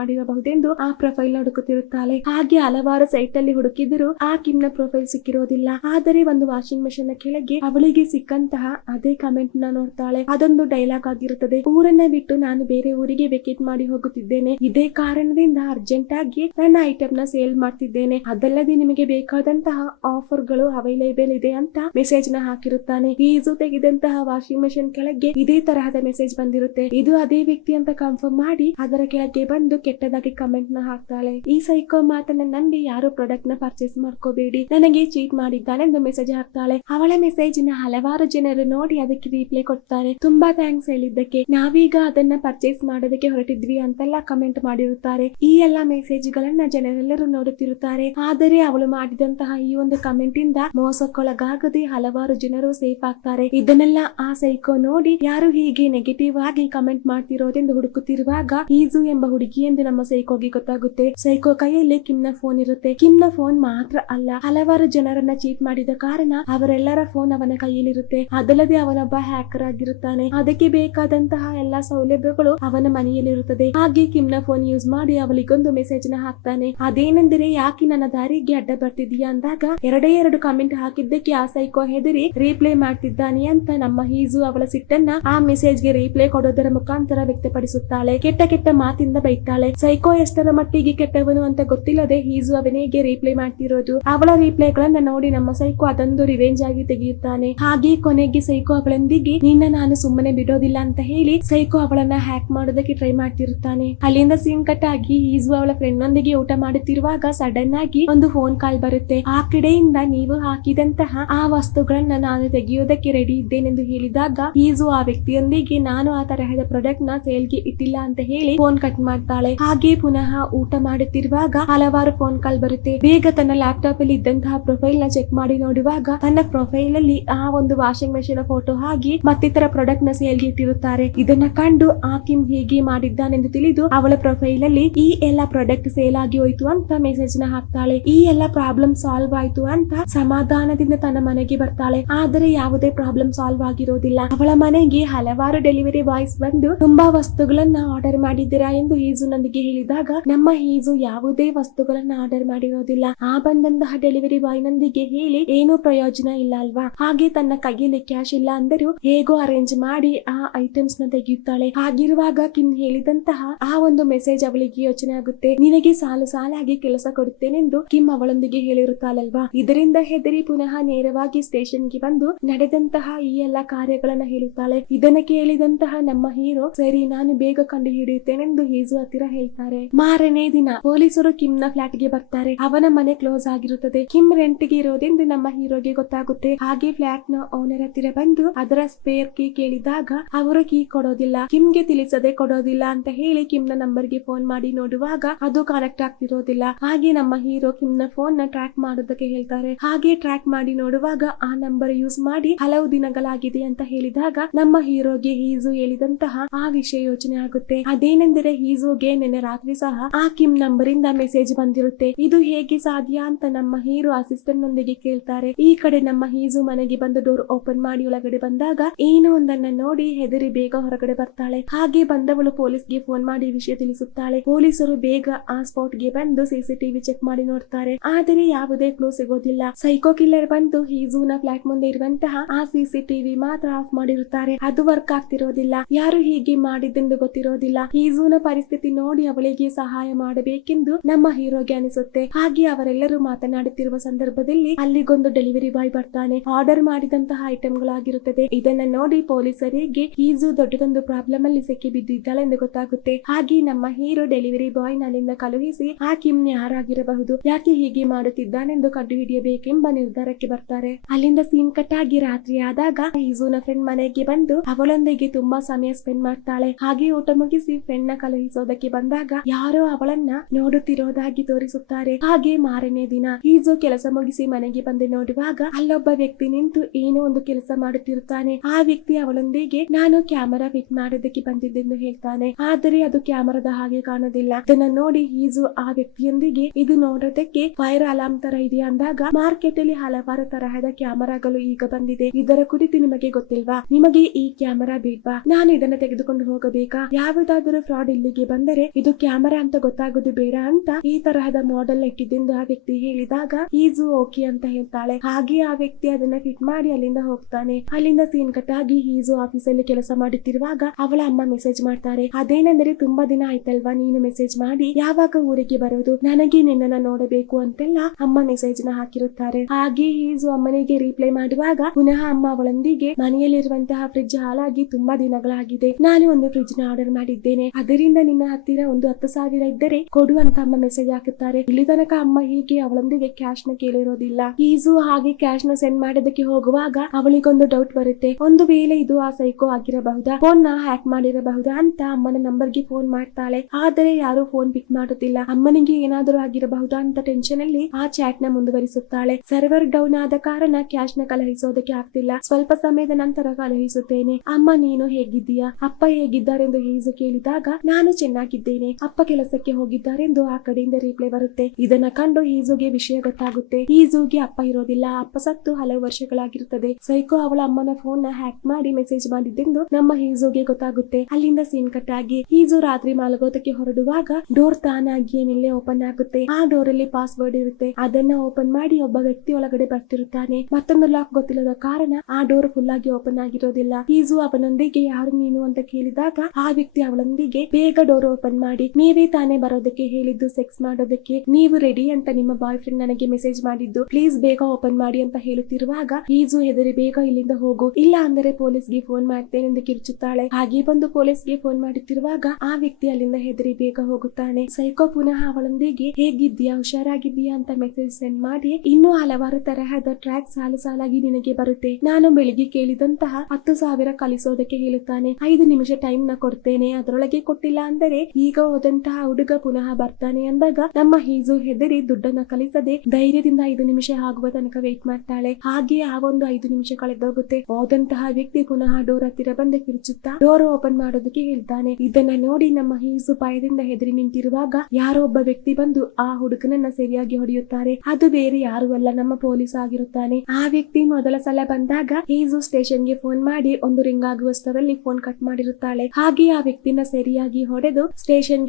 ಮಾಡಿರಬಹುದೆಂದು ಆ ಪ್ರೊಫೈಲ್ ಹುಡುಕುತ್ತಿರುತ್ತಾಳೆ. ಹಾಗೆ ಹಲವಾರು ಸೈಟ್ ಅಲ್ಲಿ ಹುಡುಕಿದರೂ ಆ ಕಿಮ್ನ ಪ್ರೊಫೈಲ್ ಸಿಕ್ಕಿರೋದಿಲ್ಲ. ಆದರೆ ಒಂದು ವಾಷಿಂಗ್ ಮೆಷಿನ್ನ ಕೆಳಗೆ ಅವಳಿಗೆ ಸಿಕ್ಕಂತಹ ಅದೇ ಕಮೆಂಟ್ನ ನೋಡ್ತಾಳೆ. ಅದೊಂದು ಡೈಲಾಗ್ ಆಗಿರುತ್ತದೆ. ಊರನ್ನ ಬಿಟ್ಟು ನಾನು ಬೇರೆ ಊರಿಗೆ ವೆಕೇಟ್ ಮಾಡಿ ಹೋಗುತ್ತಿದ್ದೇನೆ. ಇದೇ ಕಾರಣದಿಂದ ಅರ್ಜೆಂಟ್ ಆಗಿ ನನ್ನ ಐಟಮ್ನ ಸೇಲ್ ಮಾಡ್ತಿದ್ದೇನೆ. ಅದಲ್ಲದೆ ನಿಮಗೆ ಬೇಕಾದಂತಹ ಆಫರ್ಗಳು ಅವೈಲೇಬಲ್ ಇದೆ ಅಂತ ಮೆಸೇಜ್ನ ಹಾಕಿರುತ್ತಾನೆ. ಈಜು ತೆಗೆದಂತಹ ವಾಷಿಂಗ್ ಮೆಷಿನ್ ಕೆಳಗೆ ಇದೇ ತರಹದ ಮೆಸೇಜ್ ಬಂದಿರುತ್ತೆ. ಇದು ಅದೇ ವ್ಯಕ್ತಿ ಅಂತ ಕನ್ಫರ್ಮ್ ಮಾಡಿ ಅದರ ಕೆಳಗೆ ಬಂದು ಕೆಟ್ಟದಾಗಿ ಕಮೆಂಟ್ನ ಹಾಕ್ತಾಳೆ. ಈ ಸೈಕೋ ಮಾತನ್ನ ನಂಬಿ ಯಾರು ಪ್ರಾಡಕ್ಟ್ನ ಪರ್ಚೇಸ್ ಮಾಡ್ಕೋಬೇಡಿ. ನನಗೆ ಚೀಟ್ ಮಾಡಿದ್ದಾನೆ ಎಂದು ಮೆಸೇಜ್ ಹಾಕ್ತಾಳೆ. ಅವಳ ಮೆಸೇಜ್ನ ಹಲವಾರು ಜನರು ನೋಡಿ ಅದಕ್ಕೆ ರಿಪ್ಲೈ ಕೊಡ್ತಾರೆ. ತುಂಬಾ ಥ್ಯಾಂಕ್ಸ್ ಹೇಳಿದ್ದಕ್ಕೆ. ನಾವೀಗ ಅದನ್ನ ಪರ್ಚೇಸ್ ಮಾಡೋದಕ್ಕೆ ಹೊರಟಿದ್ವಿ ಅಂತೆಲ್ಲ ಕಮೆಂಟ್ ಮಾಡಿರುತ್ತಾರೆ. ಈ ಎಲ್ಲಾ ಮೆಸೇಜ್ ಗಳನ್ನ ಜನರೆಲ್ಲರೂ ನೋಡುತ್ತಿರುತ್ತಾರೆ. ಆದರೆ ಅವಳು ಮಾಡಿದಂತಹ ಈ ಒಂದು ಕಮೆಂಟ್ ಇಂದ ಮೋಸಕ್ಕೊಳಗಾಗದೆ ಹಲವಾರು ಜನರು ಸೇಫ್ ಆಗ್ತಾರೆ. ಇದನ್ನೆಲ್ಲ ಆ ಸೈಕೋ ನೋಡಿ ಯಾರು ಹೀಗೆ ನೆಗೆಟಿವ್ ಆಗಿ ಕಮೆಂಟ್ ಮಾಡ್ತಿರೋದೆಂದು ಹುಡುಕುತ್ತಿರುವಾಗ ಈಜು ಎಂಬ ಹುಡುಗಿ ಎಂದು ನಮ್ಮ ಸೈಕೋಗೆ ಗೊತ್ತಾಗುತ್ತೆ. ಸೈಕೋ ಕೈಯಲ್ಲಿ ಕಿಮ್ನ ಫೋನ್ ಇರುತ್ತೆ. ಕಿಮ್ನ ಫೋನ್ ಮಾತ್ರ ಅಲ್ಲ, ಹಲವಾರು ಜನರನ್ನ ಚೀಟ್ ಮಾಡಿದ ಕಾರಣ ಅವರೆಲ್ಲರ ಫೋನ್ ಅವನ ಕೈಯಲ್ಲಿರುತ್ತೆ. ಅದಲ್ಲದೆ ಅವನೊಬ್ಬ ಹ್ಯಾಕರ್ ಆಗಿರುತ್ತಾನೆ. ಅದಕ್ಕೆ ಬೇಕಾದಂತಹ ಎಲ್ಲಾ ಸೌಲಭ್ಯಗಳು ಅವನ ಮನೆಯಲ್ಲಿರುತ್ತದೆ. ಹಾಗೆ ಕಿಮ್ನ ಫೋನ್ ಯೂಸ್ ಮಾಡಿ ಅವಳಿಗೊಂದು ಮೆಸೇಜ್ನ ಹಾಕ್ತಾನೆ. ಅದೇನೆಂದರೆ, ಯಾಕೆ ನನ್ನ ದಾರಿಗೆ ಅಡ್ಡ ಬರ್ತಿದೀಯಾ ಅಂದಾಗ, ಎರಡೇ ಎರಡು ಕಾಮೆಂಟ್ ಹಾಕಿದ್ದಕ್ಕೆ ಆ ಸೈಕೋ ಹೆದರಿ ರೀಪ್ಲೇ ಮಾಡ್ತಿದ್ದಾನೆ ಅಂತ ನಮ್ಮ ಹೀಜು ಅವಳ ಸಿಟ್ಟನ್ನ ಆ ಮೆಸೇಜ್ಗೆ ರೀಪ್ಲೇ ಕೊಡೋದರ ಮುಖಾಂತರ ವ್ಯಕ್ತಪಡಿಸುತ್ತಾಳೆ. ಕೆಟ್ಟ ಕೆಟ್ಟ ಮಾತಿಂದ ಬೈತಾಳೆ. ಸೈಕೋ ಎಷ್ಟರ ಮಟ್ಟಿಗೆ ಕೆಟ್ಟವನು ಅಂತ ಗೊತ್ತಿಲ್ಲದೆ ಹೀಸು ಅವನೇಗೆ ರೀಪ್ಲೇ ಮಾಡ್ತಿರೋದು. ಅವಳ ರೀಪ್ಲೇಗಳನ್ನ ನೋಡಿ ನಮ್ಮ ಸೈಕೋ ಅದೊಂದು ರಿವೆಂಜ್ ಆಗಿ ತೆಗೆಯುತ್ತಾನೆ. ಹಾಗೆ ಕೊನೆಗೆ ಸೈಕೋ ಅವಳೊಂದಿಗೆ, ನಿನ್ನ ನಾನು ಸುಮ್ಮನೆ ಬಿಡೋದಿಲ್ಲ ಅಂತ ಹೇಳಿ ಸೈಕೋ ಅವಳನ್ನ ಹ್ಯಾಕ್ ಮಾಡೋದಕ್ಕೆ ಟ್ರೈ ಮಾಡ್ತಿರುತ್ತಾನೆ. ಅಲ್ಲಿಂದ ಸೀನ್ ಕಟ್ ಆಗಿ ಹೀಸು ಅವಳ ಫ್ರೆಂಡ್ ನೊಂದಿಗೆ ಊಟ ಮಾಡುತ್ತಿರುವಾಗ ಸಡನ್ ಆಗಿ ಒಂದು ಫೋನ್ ಕಾಲ್ ಬರುತ್ತೆ. ಆ ಕಡೆಯಿಂದ ನೀವು ಹಾಕಿದಂತಹ ಆ ವಸ್ತುಗಳನ್ನ ನಾನು ತೆಗೆಯೋದಕ್ಕೆ ರೆಡಿ ಇದ್ದೇನೆಂದು ಹೇಳಿದಾಗ ಈಸು ಆ ವ್ಯಕ್ತಿಯೊಂದಿಗೆ, ನಾನು ಆ ತರಹದ ಪ್ರಾಡಕ್ಟ್ನ ಸೇಲ್ಗೆ ಇಟ್ಟಿಲ್ಲ ಅಂತ ಹೇಳಿ ಫೋನ್ ಕಟ್ ಮಾಡ್ತಾಳೆ. ಹಾಗೆ ಪುನಃ ಊಟ ಮಾಡುತ್ತಿರುವಾಗ ಹಲವಾರು ಫೋನ್ ಕಾಲ್ ಬರುತ್ತೆ. ಬೇಗ ತನ್ನ ಲ್ಯಾಪ್ಟಾಪ್ ಅಲ್ಲಿ ಇದ್ದಂತಹ ಪ್ರೊಫೈಲ್ನ ಚೆಕ್ ಮಾಡಿ ನೋಡುವಾಗ ತನ್ನ ಪ್ರೊಫೈಲ್ ಅಲ್ಲಿ ಆ ಒಂದು ವಾಷಿಂಗ್ ಮೆಷಿನ್ ಫೋಟೋ ಹಾಗೆ ಮತ್ತಿತರ ಪ್ರಾಡಕ್ಟ್ನ ಸೇಲ್ ಇಟ್ಟಿರುತ್ತಾರೆ. ಇದನ್ನ ಕಂಡು ಆಕಿಮ್ ಹೇಗೆ ಮಾಡಿದ್ದಾನೆಂದು ತಿಳಿದು ಅವಳ ಪ್ರೊಫೈಲ್ ಅಲ್ಲಿ ಈ ಎಲ್ಲಾ ಪ್ರಾಡಕ್ಟ್ ಸೇಲ್ ಆಗಿ ಹೋಯ್ತು ಅಂತ ಮೆಸೇಜ್ನ ಹಾಕ್ತಾಳೆ. ಈ ಎಲ್ಲಾ ಪ್ರಾಬ್ಲಮ್ ಸಾಲ್ವ್ ಆಯ್ತು ಅಂತ ಸಮಾಧಾನದಿಂದ ತನ್ನ ಮನೆಗೆ ಬರ್ತಾಳೆ. ಆದರೆ ಯಾವುದೇ ಪ್ರಾಬ್ಲಮ್ ಸಾಲ್ವ್ ಆಗಿರೋದಿಲ್ಲ. ಅವಳ ಮನೆಗೆ ಹಲವಾರು ಡೆಲಿವರಿ ಬಾಯ್ಸ್ ಬಂದು, ತುಂಬಾ ವಸ್ತುಗಳನ್ನ ಆರ್ಡರ್ ಮಾಡಿದ್ದೀರಾ? ಎಂದು ಹೀಜು ನೊಂದಿಗೆ ಹೇಳಿದಾಗ ನಮ್ಮ ಹೀಜು ಯಾವುದೇ ವಸ್ತುಗಳನ್ನ ಆರ್ಡರ್ ಮಾಡಿರೋದಿಲ್ಲ. ಆ ಬಂದಂತಹ ಡೆಲಿವರಿ ಬಾಯ್ ನೊಂದಿಗೆ ಹೇಳಿ, ಏನು ಪ್ರಯೋಜನ ಇಲ್ಲ ಅಲ್ವಾ? ಹಾಗೆ ತನ್ನ ಕೈಯಲ್ಲಿ ಕ್ಯಾಶ್ ಇಲ್ಲ ಅಂದರೂ ಹೇಗೋ ಅರೇಂಜ್ ಮಾಡಿ ಆ ಐಟಮ್ಸ್ನ ತೆಗೆಯುತ್ತಾಳೆ. ಹಾಗಿರುವಾಗ ಕಿಮ್ ಹೇಳಿದಂತಹ ಆ ಒಂದು ಮೆಸೇಜ್ ಅವಳಿಗೆ ಯೋಚನೆ ಆಗುತ್ತೆ. ನಿನಗೆ ಸಾಲು ಸಾಲಾಗಿ ಕೆಲಸ ಕೊಡುತ್ತೇನೆಂದು ಕಿಮ್ ಅವಳೊಂದಿಗೆ ಹೇಳಿರುತ್ತಾಳಲ್ವಾ? ಇದರಿಂದ ಹೆದರಿ ಪುನಃ ನೇರವಾಗಿ ಸ್ಟೇಷನ್ಗೆ ಬಂದು ನಡೆದಂತಹ ಈ ಎಲ್ಲ ಕಾರ್ಯಗಳನ್ನ ಹೇಳುತ್ತಾಳೆ. ಇದನ್ನ ಕೇಳಿದಂತಹ ನಮ್ಮ ಹೀರೋ, ಸರಿ, ನಾನು ಬೇಗ ಕಂಡು ಹಿಡಿಯುತ್ತೇನೆಂದು ಹೀಸು ಹತ್ತಿರ ಹೇಳ್ತಾರೆ ಮಾರನೇ ದಿನ ಪೊಲೀಸರು ಕಿಮ್ನ ಫ್ಲಾಟ್ಗೆ ಬರ್ತಾರೆ. ಅವನ ಮನೆ ಕ್ಲೋಸ್ ಆಗಿರುತ್ತದೆ. ಕಿಮ್ ರೆಂಟ್ಗೆ ಇರೋದೆಂದು ನಮ್ಮ ಹೀರೋಗೆ ಗೊತ್ತಾಗುತ್ತೆ. ಹಾಗೆ ಫ್ಲಾಟ್ನ ಓನರ್ ಹತ್ತಿರ ಬಂದು ಅದರ ಸ್ಪೇರ್ ಕೀ ಕೇಳಿದಾಗ ಅವರು ಕೀ ಕೊಡೋದಿಲ್ಲ. ಕಿಮ್ಗೆ ತಿಳಿಸದೆ ಕೊಡೋದಿಲ್ಲ ಅಂತ ಹೇಳಿ ಕಿಮ್ನ ನಂಬರ್ಗೆ ಫೋನ್ ಮಾಡಿ ನೋಡುವಾಗ ಅದು ಕನೆಕ್ಟ್ ಆಗ್ತಿರೋದಿಲ್ಲ. ಹಾಗೆ ನಮ್ಮ ಹೀರೋ ಕಿಮ್ನ ಫೋನ್ನ ಟ್ರ್ಯಾಕ್ ಮಾಡೋದಕ್ಕೆ ಹೇಳ್ತಾರೆ. ಹಾಗೆ ಟ್ರ್ಯಾಕ್ ಮಾಡಿ ನೋಡುವಾಗ ಆ ನಂಬರ್ ಯೂಸ್ ಮಾಡಿ ಹಲವು ದಿನಗಳಾಗಿದೆ ಅಂತ ಹೇಳಿದಾಗ ನಮ್ಮ ಹೀರೋಗೆ ಹೀಸು ಹೇಳಿದಂತಹ ಆ ವಿಷಯ ಯೋಚನೆ ಆಗುತ್ತೆ. ಅದೇನೆಂದರೆ ಹೀಸೋಗೆ ನೆನೆ ಸಹ ಆ ಕಿಮ್ ನಂಬರ್ ಇಂದ ಮೆಸೇಜ್ ಬಂದಿರುತ್ತೆ. ಇದು ಹೇಗೆ ಸಾಧ್ಯ ಅಂತ ನಮ್ಮ ಹೀರೋ ಅಸಿಸ್ಟೆಂಟ್ ನೊಂದಿಗೆ ಕೇಳ್ತಾರೆ. ಈ ಕಡೆ ನಮ್ಮ ಹೀಜು ಮನೆಗೆ ಬಂದು ಡೋರ್ ಓಪನ್ ಮಾಡಿ ಒಳಗಡೆ ಬಂದಾಗ ಏನು ಒಂದನ್ನ ನೋಡಿ ಹೆದರಿ ಬೇಗ ಹೊರಗಡೆ ಬರ್ತಾಳೆ. ಹಾಗೆ ಬಂದವಳು ಪೊಲೀಸ್ಗೆ ಫೋನ್ ಮಾಡಿ ವಿಷಯ ತಿಳಿಸುತ್ತಾಳೆ. ಪೊಲೀಸರು ಬೇಗ ಆ ಸ್ಪಾಟ್ಗೆ ಬಂದು ಸಿಸಿಟಿವಿ ಚೆಕ್ ಮಾಡಿ ನೋಡ್ತಾರೆ. ಆದರೆ ಯಾವುದೇ ಕ್ಲೂ ಸಿಗೋದಿಲ್ಲ. ಸೈಕೋ ಕಿಲ್ಲರ್ ಬಂದು ಹೀಜೂನ ಫ್ಲಾಟ್ ಮುಂದೆ ಇರುವಂತಹ ಆ ಸಿಸಿಟಿವಿ ಮಾತ್ರ ಆಫ್ ಮಾಡಿರುತ್ತಾರೆ. ಅದು ವರ್ಕ್ ಆಗ್ತಿರೋದಿಲ್ಲ. ಯಾರು ಹೀಗೆ ಮಾಡಿದ್ದೆಂದು ಗೊತ್ತಿರೋದಿಲ್ಲ. ಹೀಜೂನ ಪರಿಸ್ಥಿತಿ ನೋಡಿ ಅವಳಿಗೆ ಸಹಾಯ ಮಾಡಬೇಕೆಂದು ನಮ್ಮ ಹೀರೋಗೆ ಅನಿಸುತ್ತೆ. ಹಾಗೆ ಅವರೆಲ್ಲರೂ ಮಾತನಾಡುತ್ತಿರುವ ಸಂದರ್ಭದಲ್ಲಿ ಅಲ್ಲಿಗೊಂದು ಡೆಲಿವರಿ ಬಾಯ್ ಬರ್ತಾನೆ. ಆರ್ಡರ್ ಮಾಡಿದಂತಹ ಐಟಮ್ಗಳಾಗಿರುತ್ತದೆ ಇದನ್ನ ನೋಡಿ ಪೊಲೀಸರಿಗೆ ಈಜು ದೊಡ್ಡದೊಂದು ಪ್ರಾಬ್ಲಮ್ ಅಲ್ಲಿ ಸಿಕ್ಕಿ ಬಿದ್ದಿದ್ದಾಳೆ ಎಂದು ಗೊತ್ತಾಗುತ್ತೆ. ಹಾಗೆ ನಮ್ಮ ಹೀರೋ ಡೆಲಿವರಿ ಬಾಯ್ ನಲ್ಲಿಂದ ಕಳುಹಿಸಿ ಆ ಕಿಮ್ ಯಾರಾಗಿರಬಹುದು, ಯಾಕೆ ಹೀಗೆ ಮಾಡುತ್ತಿದ್ದಾನೆಂದು ಕಂಡು ಹಿಡಿಯಬೇಕೆಂಬ ನಿರ್ಧಾರಕ್ಕೆ ಬರ್ತಾರೆ. ಅಲ್ಲಿಂದ ಸೀನ್ ಕಟ್ ಆಗಿ ರಾತ್ರಿ ಆದಾಗ ಈಜುನ ಫ್ರೆಂಡ್ ಮನೆಗೆ ಬಂದು ಅವಳೊಂದಿಗೆ ತುಂಬಾ ಸಮಯ ಸ್ಪೆಂಡ್ ಮಾಡ್ತಾಳೆ. ಹಾಗೆ ಊಟ ಮುಗಿಸಿ ಫ್ರೆಂಡ್ನ ಕಳುಹಿಸೋದಕ್ಕೆ ಬಂದಾಗ ಯಾರೋ ಅವಳನ್ನ ನೋಡುತ್ತಿರೋದಾಗಿ ತೋರಿಸುತ್ತಾರೆ. ಹಾಗೆ ಮಾರನೇ ದಿನ ಈಜು ಕೆಲಸ ಮುಗಿಸಿ ಮನೆಗೆ ಬಂದು ನೋಡುವಾಗ ಅಲ್ಲೊಬ್ಬ ವ್ಯಕ್ತಿ ನಿಂತು ಏನೋ ಒಂದು ಕೆಲಸ ಮಾಡುತ್ತಿರುತ್ತಾನೆ. ಆ ವ್ಯಕ್ತಿ ಅವಳೊಂದಿಗೆ, ನಾನು ಕ್ಯಾಮರಾ ಫಿಟ್ ಮಾಡೋದಕ್ಕೆ ಬಂದಿದ್ದೆಂದು ಹೇಳ್ತಾನೆ. ಆದರೆ ಅದು ಕ್ಯಾಮರಾದ ಹಾಗೆ ಕಾಣೋದಿಲ್ಲ. ಅದನ್ನ ನೋಡಿ ಈಜು ಆ ವ್ಯಕ್ತಿಯೊಂದಿಗೆ, ಇದು ನೋಡೋದಕ್ಕೆ ಫೈರ್ ಅಲಾರ್ಮ್ ತರ ಇದೆ ಅಂದಾಗ ಮಾರ್ಕೆಟ್ ಅಲ್ಲಿ ಹಲವಾರು ತರಹದ ಕ್ಯಾಮರಾಗಳು ಈಗ ಬಂದಿದೆ. ಇದರ ಕುರಿತು ನಿಮಗೆ ಗೊತ್ತಿಲ್ವಾ? ನಿಮಗೆ ಈ ಕ್ಯಾಮರಾ ಬೇಡ್ವಾ? ನಾನು ಇದನ್ನ ತೆಗೆದುಕೊಂಡು ಹೋಗಬೇಕಾ? ಯಾವುದಾದರೂ ಫ್ರಾಡ್ ಇಲ್ಲಿಗೆ ಬಂದರೆ, ಇದು ಅಂತ ಗೊತ್ತಾಗೋದು ಬೇಡ ಅಂತ ಈ ತರಹದ ಮಾಡೆಲ್ ಇಟ್ಟಿದ್ದೆಂದು ಆ ವ್ಯಕ್ತಿ ಹೇಳಿದಾಗ ಈಜು ಓಕೆ ಅಂತ ಹೇಳ್ತಾಳೆ. ಹಾಗೆ ಆ ವ್ಯಕ್ತಿ ಅದನ್ನ ಫಿಟ್ ಮಾಡಿ ಅಲ್ಲಿಂದ ಹೋಗ್ತಾನೆ. ಅಲ್ಲಿಂದ ಸೀನ್ ಕಟ್ ಆಗಿ ಈಜು ಆಫೀಸ್ ಅಲ್ಲಿ ಕೆಲಸ ಮಾಡುತ್ತಿರುವಾಗ ಅವಳ ಅಮ್ಮ ಮೆಸೇಜ್ ಮಾಡ್ತಾರೆ. ಅದೇನೆಂದ್ರೆ, ತುಂಬಾ ದಿನ ಆಯ್ತಲ್ವಾ ನೀನು ಮೆಸೇಜ್ ಮಾಡಿ? ಯಾವಾಗ ಊರಿಗೆ ಬರೋದು? ನನಗೆ ನಿನ್ನನ್ನ ನೋಡಬೇಕು ಅಂತೆಲ್ಲ ಅಮ್ಮ ಮೆಸೇಜ್ನ ಹಾಕಿರುತ್ತಾರೆ. ಹಾಗೆ ಈಜು ಅಮ್ಮನಿಗೆ ರಿಪ್ಲೈ ಮಾಡುವಾಗ ಪುನಃ ಅಮ್ಮ ಅವಳೊಂದಿಗೆ ಮನೆಯಲ್ಲಿರುವಂತಹ ಫ್ರಿಡ್ಜ್ ಹಾಳಾಗಿ ತುಂಬಾ ದಿನಗಳಾಗಿದೆ. ನಾನು ಒಂದು ಫ್ರಿಡ್ಜ್ನ ಆರ್ಡರ್ ಮಾಡಿದ್ದೇನೆ. ಅದರಿಂದ ನಿನ್ನ ಹತ್ತಿರ ಒಂದು ಹತ್ತು ಸಾವಿರ ಇದ್ದರೆ ಕೊಡು ಅಂತ ಅಮ್ಮ ಮೆಸೇಜ್ ಹಾಕುತ್ತಾರೆ. ಇಲ್ಲಿ ತನಕ ಅಮ್ಮ ಹೀಗೆ ಅವಳೊಂದಿಗೆ ಕ್ಯಾಶ್ನ ಕೇಳಿರೋದಿಲ್ಲ. ಈಸು ಹಾಗೆ ಕ್ಯಾಶ್ನ ಸೆಂಡ್ ಮಾಡೋದಕ್ಕೆ ಹೋಗುವಾಗ ಅವಳಿಗೊಂದು ಡೌಟ್ ಬರುತ್ತೆ. ಒಂದು ವೇಳೆ ಇದು ಆ ಸೈಕೋ ಆಗಿರಬಹುದಾ? ಫೋನ್ನ ಹ್ಯಾಕ್ ಮಾಡಿರಬಹುದಾ ಅಂತ ಅಮ್ಮನ ನಂಬರ್ಗೆ ಫೋನ್ ಮಾಡ್ತಾಳೆ. ಆದರೆ ಯಾರು ಫೋನ್ ಪಿಕ್ ಮಾಡುತ್ತಿಲ್ಲ ಅಮ್ಮನಿಗೆ ಏನಾದರೂ ಆಗಿರಬಹುದಾ ಅಂತ ಟೆನ್ಷನ್ ಅಲ್ಲಿ ಆ ಚಾಟ್ನ ಮುಂದುವರಿಸುತ್ತಾಳೆ. ಸರ್ವರ್ ಡೌನ್ ಆದ ಕಾರಣ ಕ್ಯಾಶ್ನ ಕಲಹಿಸೋದಕ್ಕೆ ಆಗ್ತಿಲ್ಲ. ಸ್ವಲ್ಪ ಸಮಯದ ನಂತರ ಕಳುಹಿಸುತ್ತೇನೆ ಅಮ್ಮ ನೀನು ಹೇಗಿದ್ದೀಯಾ? ಅಪ್ಪ ಹೇಗಿದ್ದಾರೆಂದು ಈಸು ಕೇಳಿದಾಗ ನಾನು ಚೆನ್ನಾಗಿದ್ದೇನೆ. ಅಪ್ಪ ಕೆಲಸಕ್ಕೆ ಹೋಗಿದ್ದಾರೆ ಎಂದು ಆ ಕಡೆಯಿಂದ ರಿಪ್ಲೈ ಬರುತ್ತೆ. ಇದನ್ನ ಕಂಡು ಈಜುಗೆ ವಿಷಯ ಗೊತ್ತಾಗುತ್ತೆ. ಈಜುಗೆ ಅಪ್ಪ ಇರೋದಿಲ್ಲ. ಅಪ್ಪ ಸತ್ತು ಹಲವು ವರ್ಷಗಳಾಗಿರುತ್ತದೆ ಸೈಕೋ ಅವಳ ಅಮ್ಮನ ಫೋನ್ನ ಹ್ಯಾಕ್ ಮಾಡಿ ಮೆಸೇಜ್ ಮಾಡಿದ್ದೆಂದು ನಮ್ಮ ಈಜುಗೆ ಗೊತ್ತಾಗುತ್ತೆ. ಅಲ್ಲಿಂದ ಸೀನ್ ಕಟ್ ಆಗಿ ಈಜು ರಾತ್ರಿ ಮಲಗೋದಕ್ಕೆ ಹೊರಡುವಾಗ ಡೋರ್ ತಾನಾಗಿಯೇ ಏನಿಲ್ಲೇ ಓಪನ್ ಆಗುತ್ತೆ. ಆ ಡೋರ್ ಅಲ್ಲಿ ಪಾಸ್ವರ್ಡ್ ಇರುತ್ತೆ. ಅದನ್ನ ಓಪನ್ ಮಾಡಿ ಒಬ್ಬ ವ್ಯಕ್ತಿ ಒಳಗಡೆ ಬರ್ತಿರುತ್ತಾನೆ. ಮತ್ತೊಂದು ಲಾಕ್ ಗೊತ್ತಿಲ್ಲದ ಕಾರಣ ಆ ಡೋರ್ ಫುಲ್ ಆಗಿ ಓಪನ್ ಆಗಿರೋದಿಲ್ಲ. ಈಜು ಅವನೊಂದಿಗೆ ಯಾರು ನೀನು ಅಂತ ಕೇಳಿದಾಗ ಆ ವ್ಯಕ್ತಿ ಅವಳೊಂದಿಗೆ ಬೇಗ ಡೋರ್ ಓಪನ್ ಮಾಡಿ ನೀವೇ ತಾನೇ ಬರೋದಕ್ಕೆ ಹೇಳಿದ್ದು ಸೆಕ್ಸ್ ಮಾಡೋದಕ್ಕೆ. ನೀವು ರೆಡಿ ಅಂತ ನಿಮ್ಮ ಬಾಯ್ ಫ್ರೆಂಡ್ ನನಗೆ ಮೆಸೇಜ್ ಮಾಡಿದ್ದು ಪ್ಲೀಸ್ ಬೇಗ ಓಪನ್ ಮಾಡಿ ಅಂತ ಹೇಳುತ್ತಿರುವಾಗ, ಈಜು ಹೆದರಿ ಬೇಗ ಇಲ್ಲಿಂದ ಹೋಗು. ಇಲ್ಲ ಅಂದರೆ ಪೊಲೀಸ್ಗೆ ಫೋನ್ ಮಾಡ್ತೇನೆ ಎಂದು ಕಿರುಚುತ್ತಾಳೆ. ಹಾಗೆ ಬಂದು ಪೊಲೀಸ್ಗೆ ಫೋನ್ ಮಾಡುತ್ತಿರುವಾಗ, ಆ ವ್ಯಕ್ತಿ ಅಲ್ಲಿಂದ ಹೆದರಿ ಬೇಗ ಹೋಗುತ್ತಾನೆ. ಸೈಕೋ ಪುನಃ ಅವಳೊಂದಿಗೆ, ಹೇಗಿದ್ದೀಯಾ? ಹುಷಾರಾಗಿದ್ದೀಯಾ? ಅಂತ ಮೆಸೇಜ್ ಸೆಂಡ್ ಮಾಡಿ, ಇನ್ನೂ ಹಲವಾರು ತರಹದ ಟ್ರ್ಯಾಕ್ ಸಾಲು ಸಾಲಾಗಿ ನಿನಗೆ ಬರುತ್ತೆ. ನಾನು ಬೆಳಿಗ್ಗೆ ಕೇಳಿದಂತಹ ಹತ್ತು ಸಾವಿರ ಕಲಿಸೋದಕ್ಕೆ ಹೇಳುತ್ತಾನೆ. ಐದು ನಿಮಿಷ ಟೈಮ್ನ ಕೊಡ್ತೇನೆ. ಅದರೊಳಗೆ ಕೊಟ್ಟಿಲ್ಲ ಅಂದರೆ, ಈಗ ಹೋದಂತಹ ಹುಡುಗ ಪುನಃ ಬರ್ತಾನೆ ಅಂದಾಗ ನಮ್ಮ ಹೀಜು ಹೆದರಿ ದುಡ್ಡನ್ನ ಕಲಿಸದೆ ಧೈರ್ಯದಿಂದ ಐದು ನಿಮಿಷ ಆಗುವ ತನಕ ವೇಟ್ ಮಾಡ್ತಾಳೆ. ಹಾಗೆ ಆ ಒಂದು ಐದು ನಿಮಿಷ ಕಳೆದೋಗುತ್ತೆ. ಹೋದಂತಹ ವ್ಯಕ್ತಿ ಪುನಃ ಡೋರ್ ಹತ್ತಿರ ಬಂದು ಕಿರುಚುತ್ತಾ ಡೋರ್ ಓಪನ್ ಮಾಡೋದಕ್ಕೆ ಹೇಳ್ತಾನೆ. ಇದನ್ನ ನೋಡಿ ನಮ್ಮ ಹೀಸು ಭಯದಿಂದ ಹೆದರಿ ನಿಂತಿರುವಾಗ ಯಾರೋ ಒಬ್ಬ ವ್ಯಕ್ತಿ ಬಂದು ಆ ಹುಡುಗನನ್ನ ಸರಿಯಾಗಿ ಹೊಡೆಯುತ್ತಾರೆ. ಅದು ಬೇರೆ ಯಾರು ಅಲ್ಲ, ನಮ್ಮ ಪೊಲೀಸ್ ಆಗಿರುತ್ತಾನೆ. ಆ ವ್ಯಕ್ತಿ ಮೊದಲ ಸಲ ಬಂದಾಗ ಹೀಸು ಸ್ಟೇಷನ್ಗೆ ಫೋನ್ ಮಾಡಿ ಒಂದು ರಿಂಗ್ ಆಗುವಷ್ಟರಲ್ಲಿ ಫೋನ್ ಕಟ್ ಮಾಡಿರುತ್ತಾಳೆ. ಹಾಗೆ ಆ ವ್ಯಕ್ತಿನ ಸರಿಯಾಗಿ ಹೊಡೆದು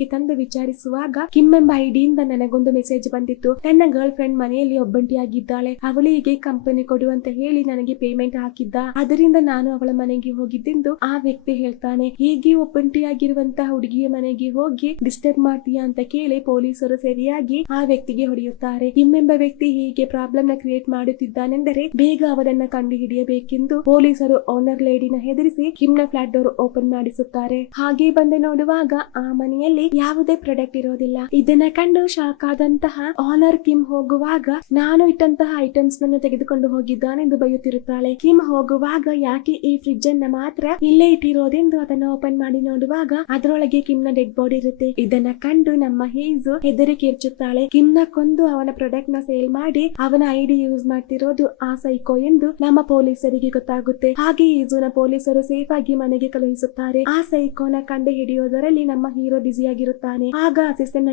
ಸ್ಟೇಷನ್ಗೆ ತಂದು ವಿಚಾರಿಸುವಾಗ ಕಿಮ್ ಎಂಬ ಐಡಿಯಿಂದ ನನಗೊಂದು ಮೆಸೇಜ್ ಬಂದಿತ್ತು. ನನ್ನ ಗರ್ಲ್ ಫ್ರೆಂಡ್ ಮನೆಯಲ್ಲಿ ಒಬ್ಬಂಟಿಯಾಗಿದ್ದಾಳೆ. ಅವಳಿಗೆ ಕಂಪನಿ ಕೊಡುವಂತ ಹೇಳಿ ನನಗೆ ಪೇಮೆಂಟ್ ಹಾಕಿದ್ದ. ಅದರಿಂದ ನಾನು ಅವಳ ಮನೆಗೆ ಹೋಗಿದ್ದೆಂದು ಆ ವ್ಯಕ್ತಿ ಹೇಳ್ತಾನೆ. ಹೀಗೆ ಒಬ್ಬಂಟಿಯಾಗಿರುವಂತಹ ಹುಡುಗಿಯ ಮನೆಗೆ ಹೋಗಿ ಡಿಸ್ಟರ್ಬ್ ಮಾಡ್ತೀಯಾ ಅಂತ ಕೇಳಿ ಪೊಲೀಸರು ಸರಿಯಾಗಿ ಆ ವ್ಯಕ್ತಿಗೆ ಹೊಡೆಯುತ್ತಾರೆ. ಕಿಮ್ ಎಂಬ ವ್ಯಕ್ತಿ ಹೀಗೆ ಪ್ರಾಬ್ಲಮ್ನ ಕ್ರಿಯೇಟ್ ಮಾಡುತ್ತಿದ್ದಾನೆಂದರೆ ಬೇಗ ಅವರನ್ನ ಕಂಡು ಹಿಡಿಯಬೇಕೆಂದು ಪೊಲೀಸರು ಓನರ್ ಲೇಡಿನ ಹೆದರಿಸಿ ಕಿಮ್ನ ಫ್ಲಾಟ್ ಡೋರ್ ಓಪನ್ ಮಾಡಿಸುತ್ತಾರೆ. ಹಾಗೆ ಬಂದು ನೋಡುವಾಗ ಆ ಮನೆಯಲ್ಲಿ ಯಾವುದೇ ಪ್ರಾಡಕ್ಟ್ ಇರೋದಿಲ್ಲ. ಇದನ್ನ ಕಂಡು ಶಾಕ್ ಆದಂತಹ ಆನರ್ ಕಿಮ್ ಹೋಗುವಾಗ ನಾನು ಇಟ್ಟಂತಹ ಐಟಮ್ಸ್ ನನ್ನು ತೆಗೆದುಕೊಂಡು ಹೋಗಿದ್ದಾನೆಂದು ಬಯ್ಯುತ್ತಿರುತ್ತಾಳೆ ಕಿಮ್ ಹೋಗುವಾಗ ಯಾಕೆ ಈ ಫ್ರಿಡ್ಜ್ ಅನ್ನ ಮಾತ್ರ ಇಲ್ಲೇ ಇಟ್ಟಿರೋದೆಂದು ಅದನ್ನ ಓಪನ್ ಮಾಡಿ ನೋಡುವಾಗ ಅದರೊಳಗೆ ಕಿಮ್ನ ಡೆಡ್ ಬಾಡಿ ಇರುತ್ತೆ. ಇದನ್ನ ಕಂಡು ನಮ್ಮ ಹೀಸು ಹೆದರಿ ಕಿರ್ಚುತ್ತಾಳೆ ಕಿಮ್ನ ಕೊಂದು ಅವನ ಪ್ರಾಡಕ್ಟ್ನ ಸೇಲ್ ಮಾಡಿ ಅವನ ಐಡಿ ಯೂಸ್ ಮಾಡ್ತಿರೋದು ಆ ಸೈಕೋ ಎಂದು ನಮ್ಮ ಪೊಲೀಸರಿಗೆ ಗೊತ್ತಾಗುತ್ತೆ. ಹಾಗೆ ಈಜುನ ಪೊಲೀಸರು ಸೇಫ್ ಆಗಿ ಮನೆಗೆ ಕಳುಹಿಸುತ್ತಾರೆ. ಆ ಸೈಕೋನ ಕಂಡು ಹಿಡಿಯೋದರಲ್ಲಿ ನಮ್ಮ ಹೀರೋ ಆಗಿರುತ್ತಾನೆ. ಆಗ ಅಸಿಸ್ಟೆಂಟ್ನ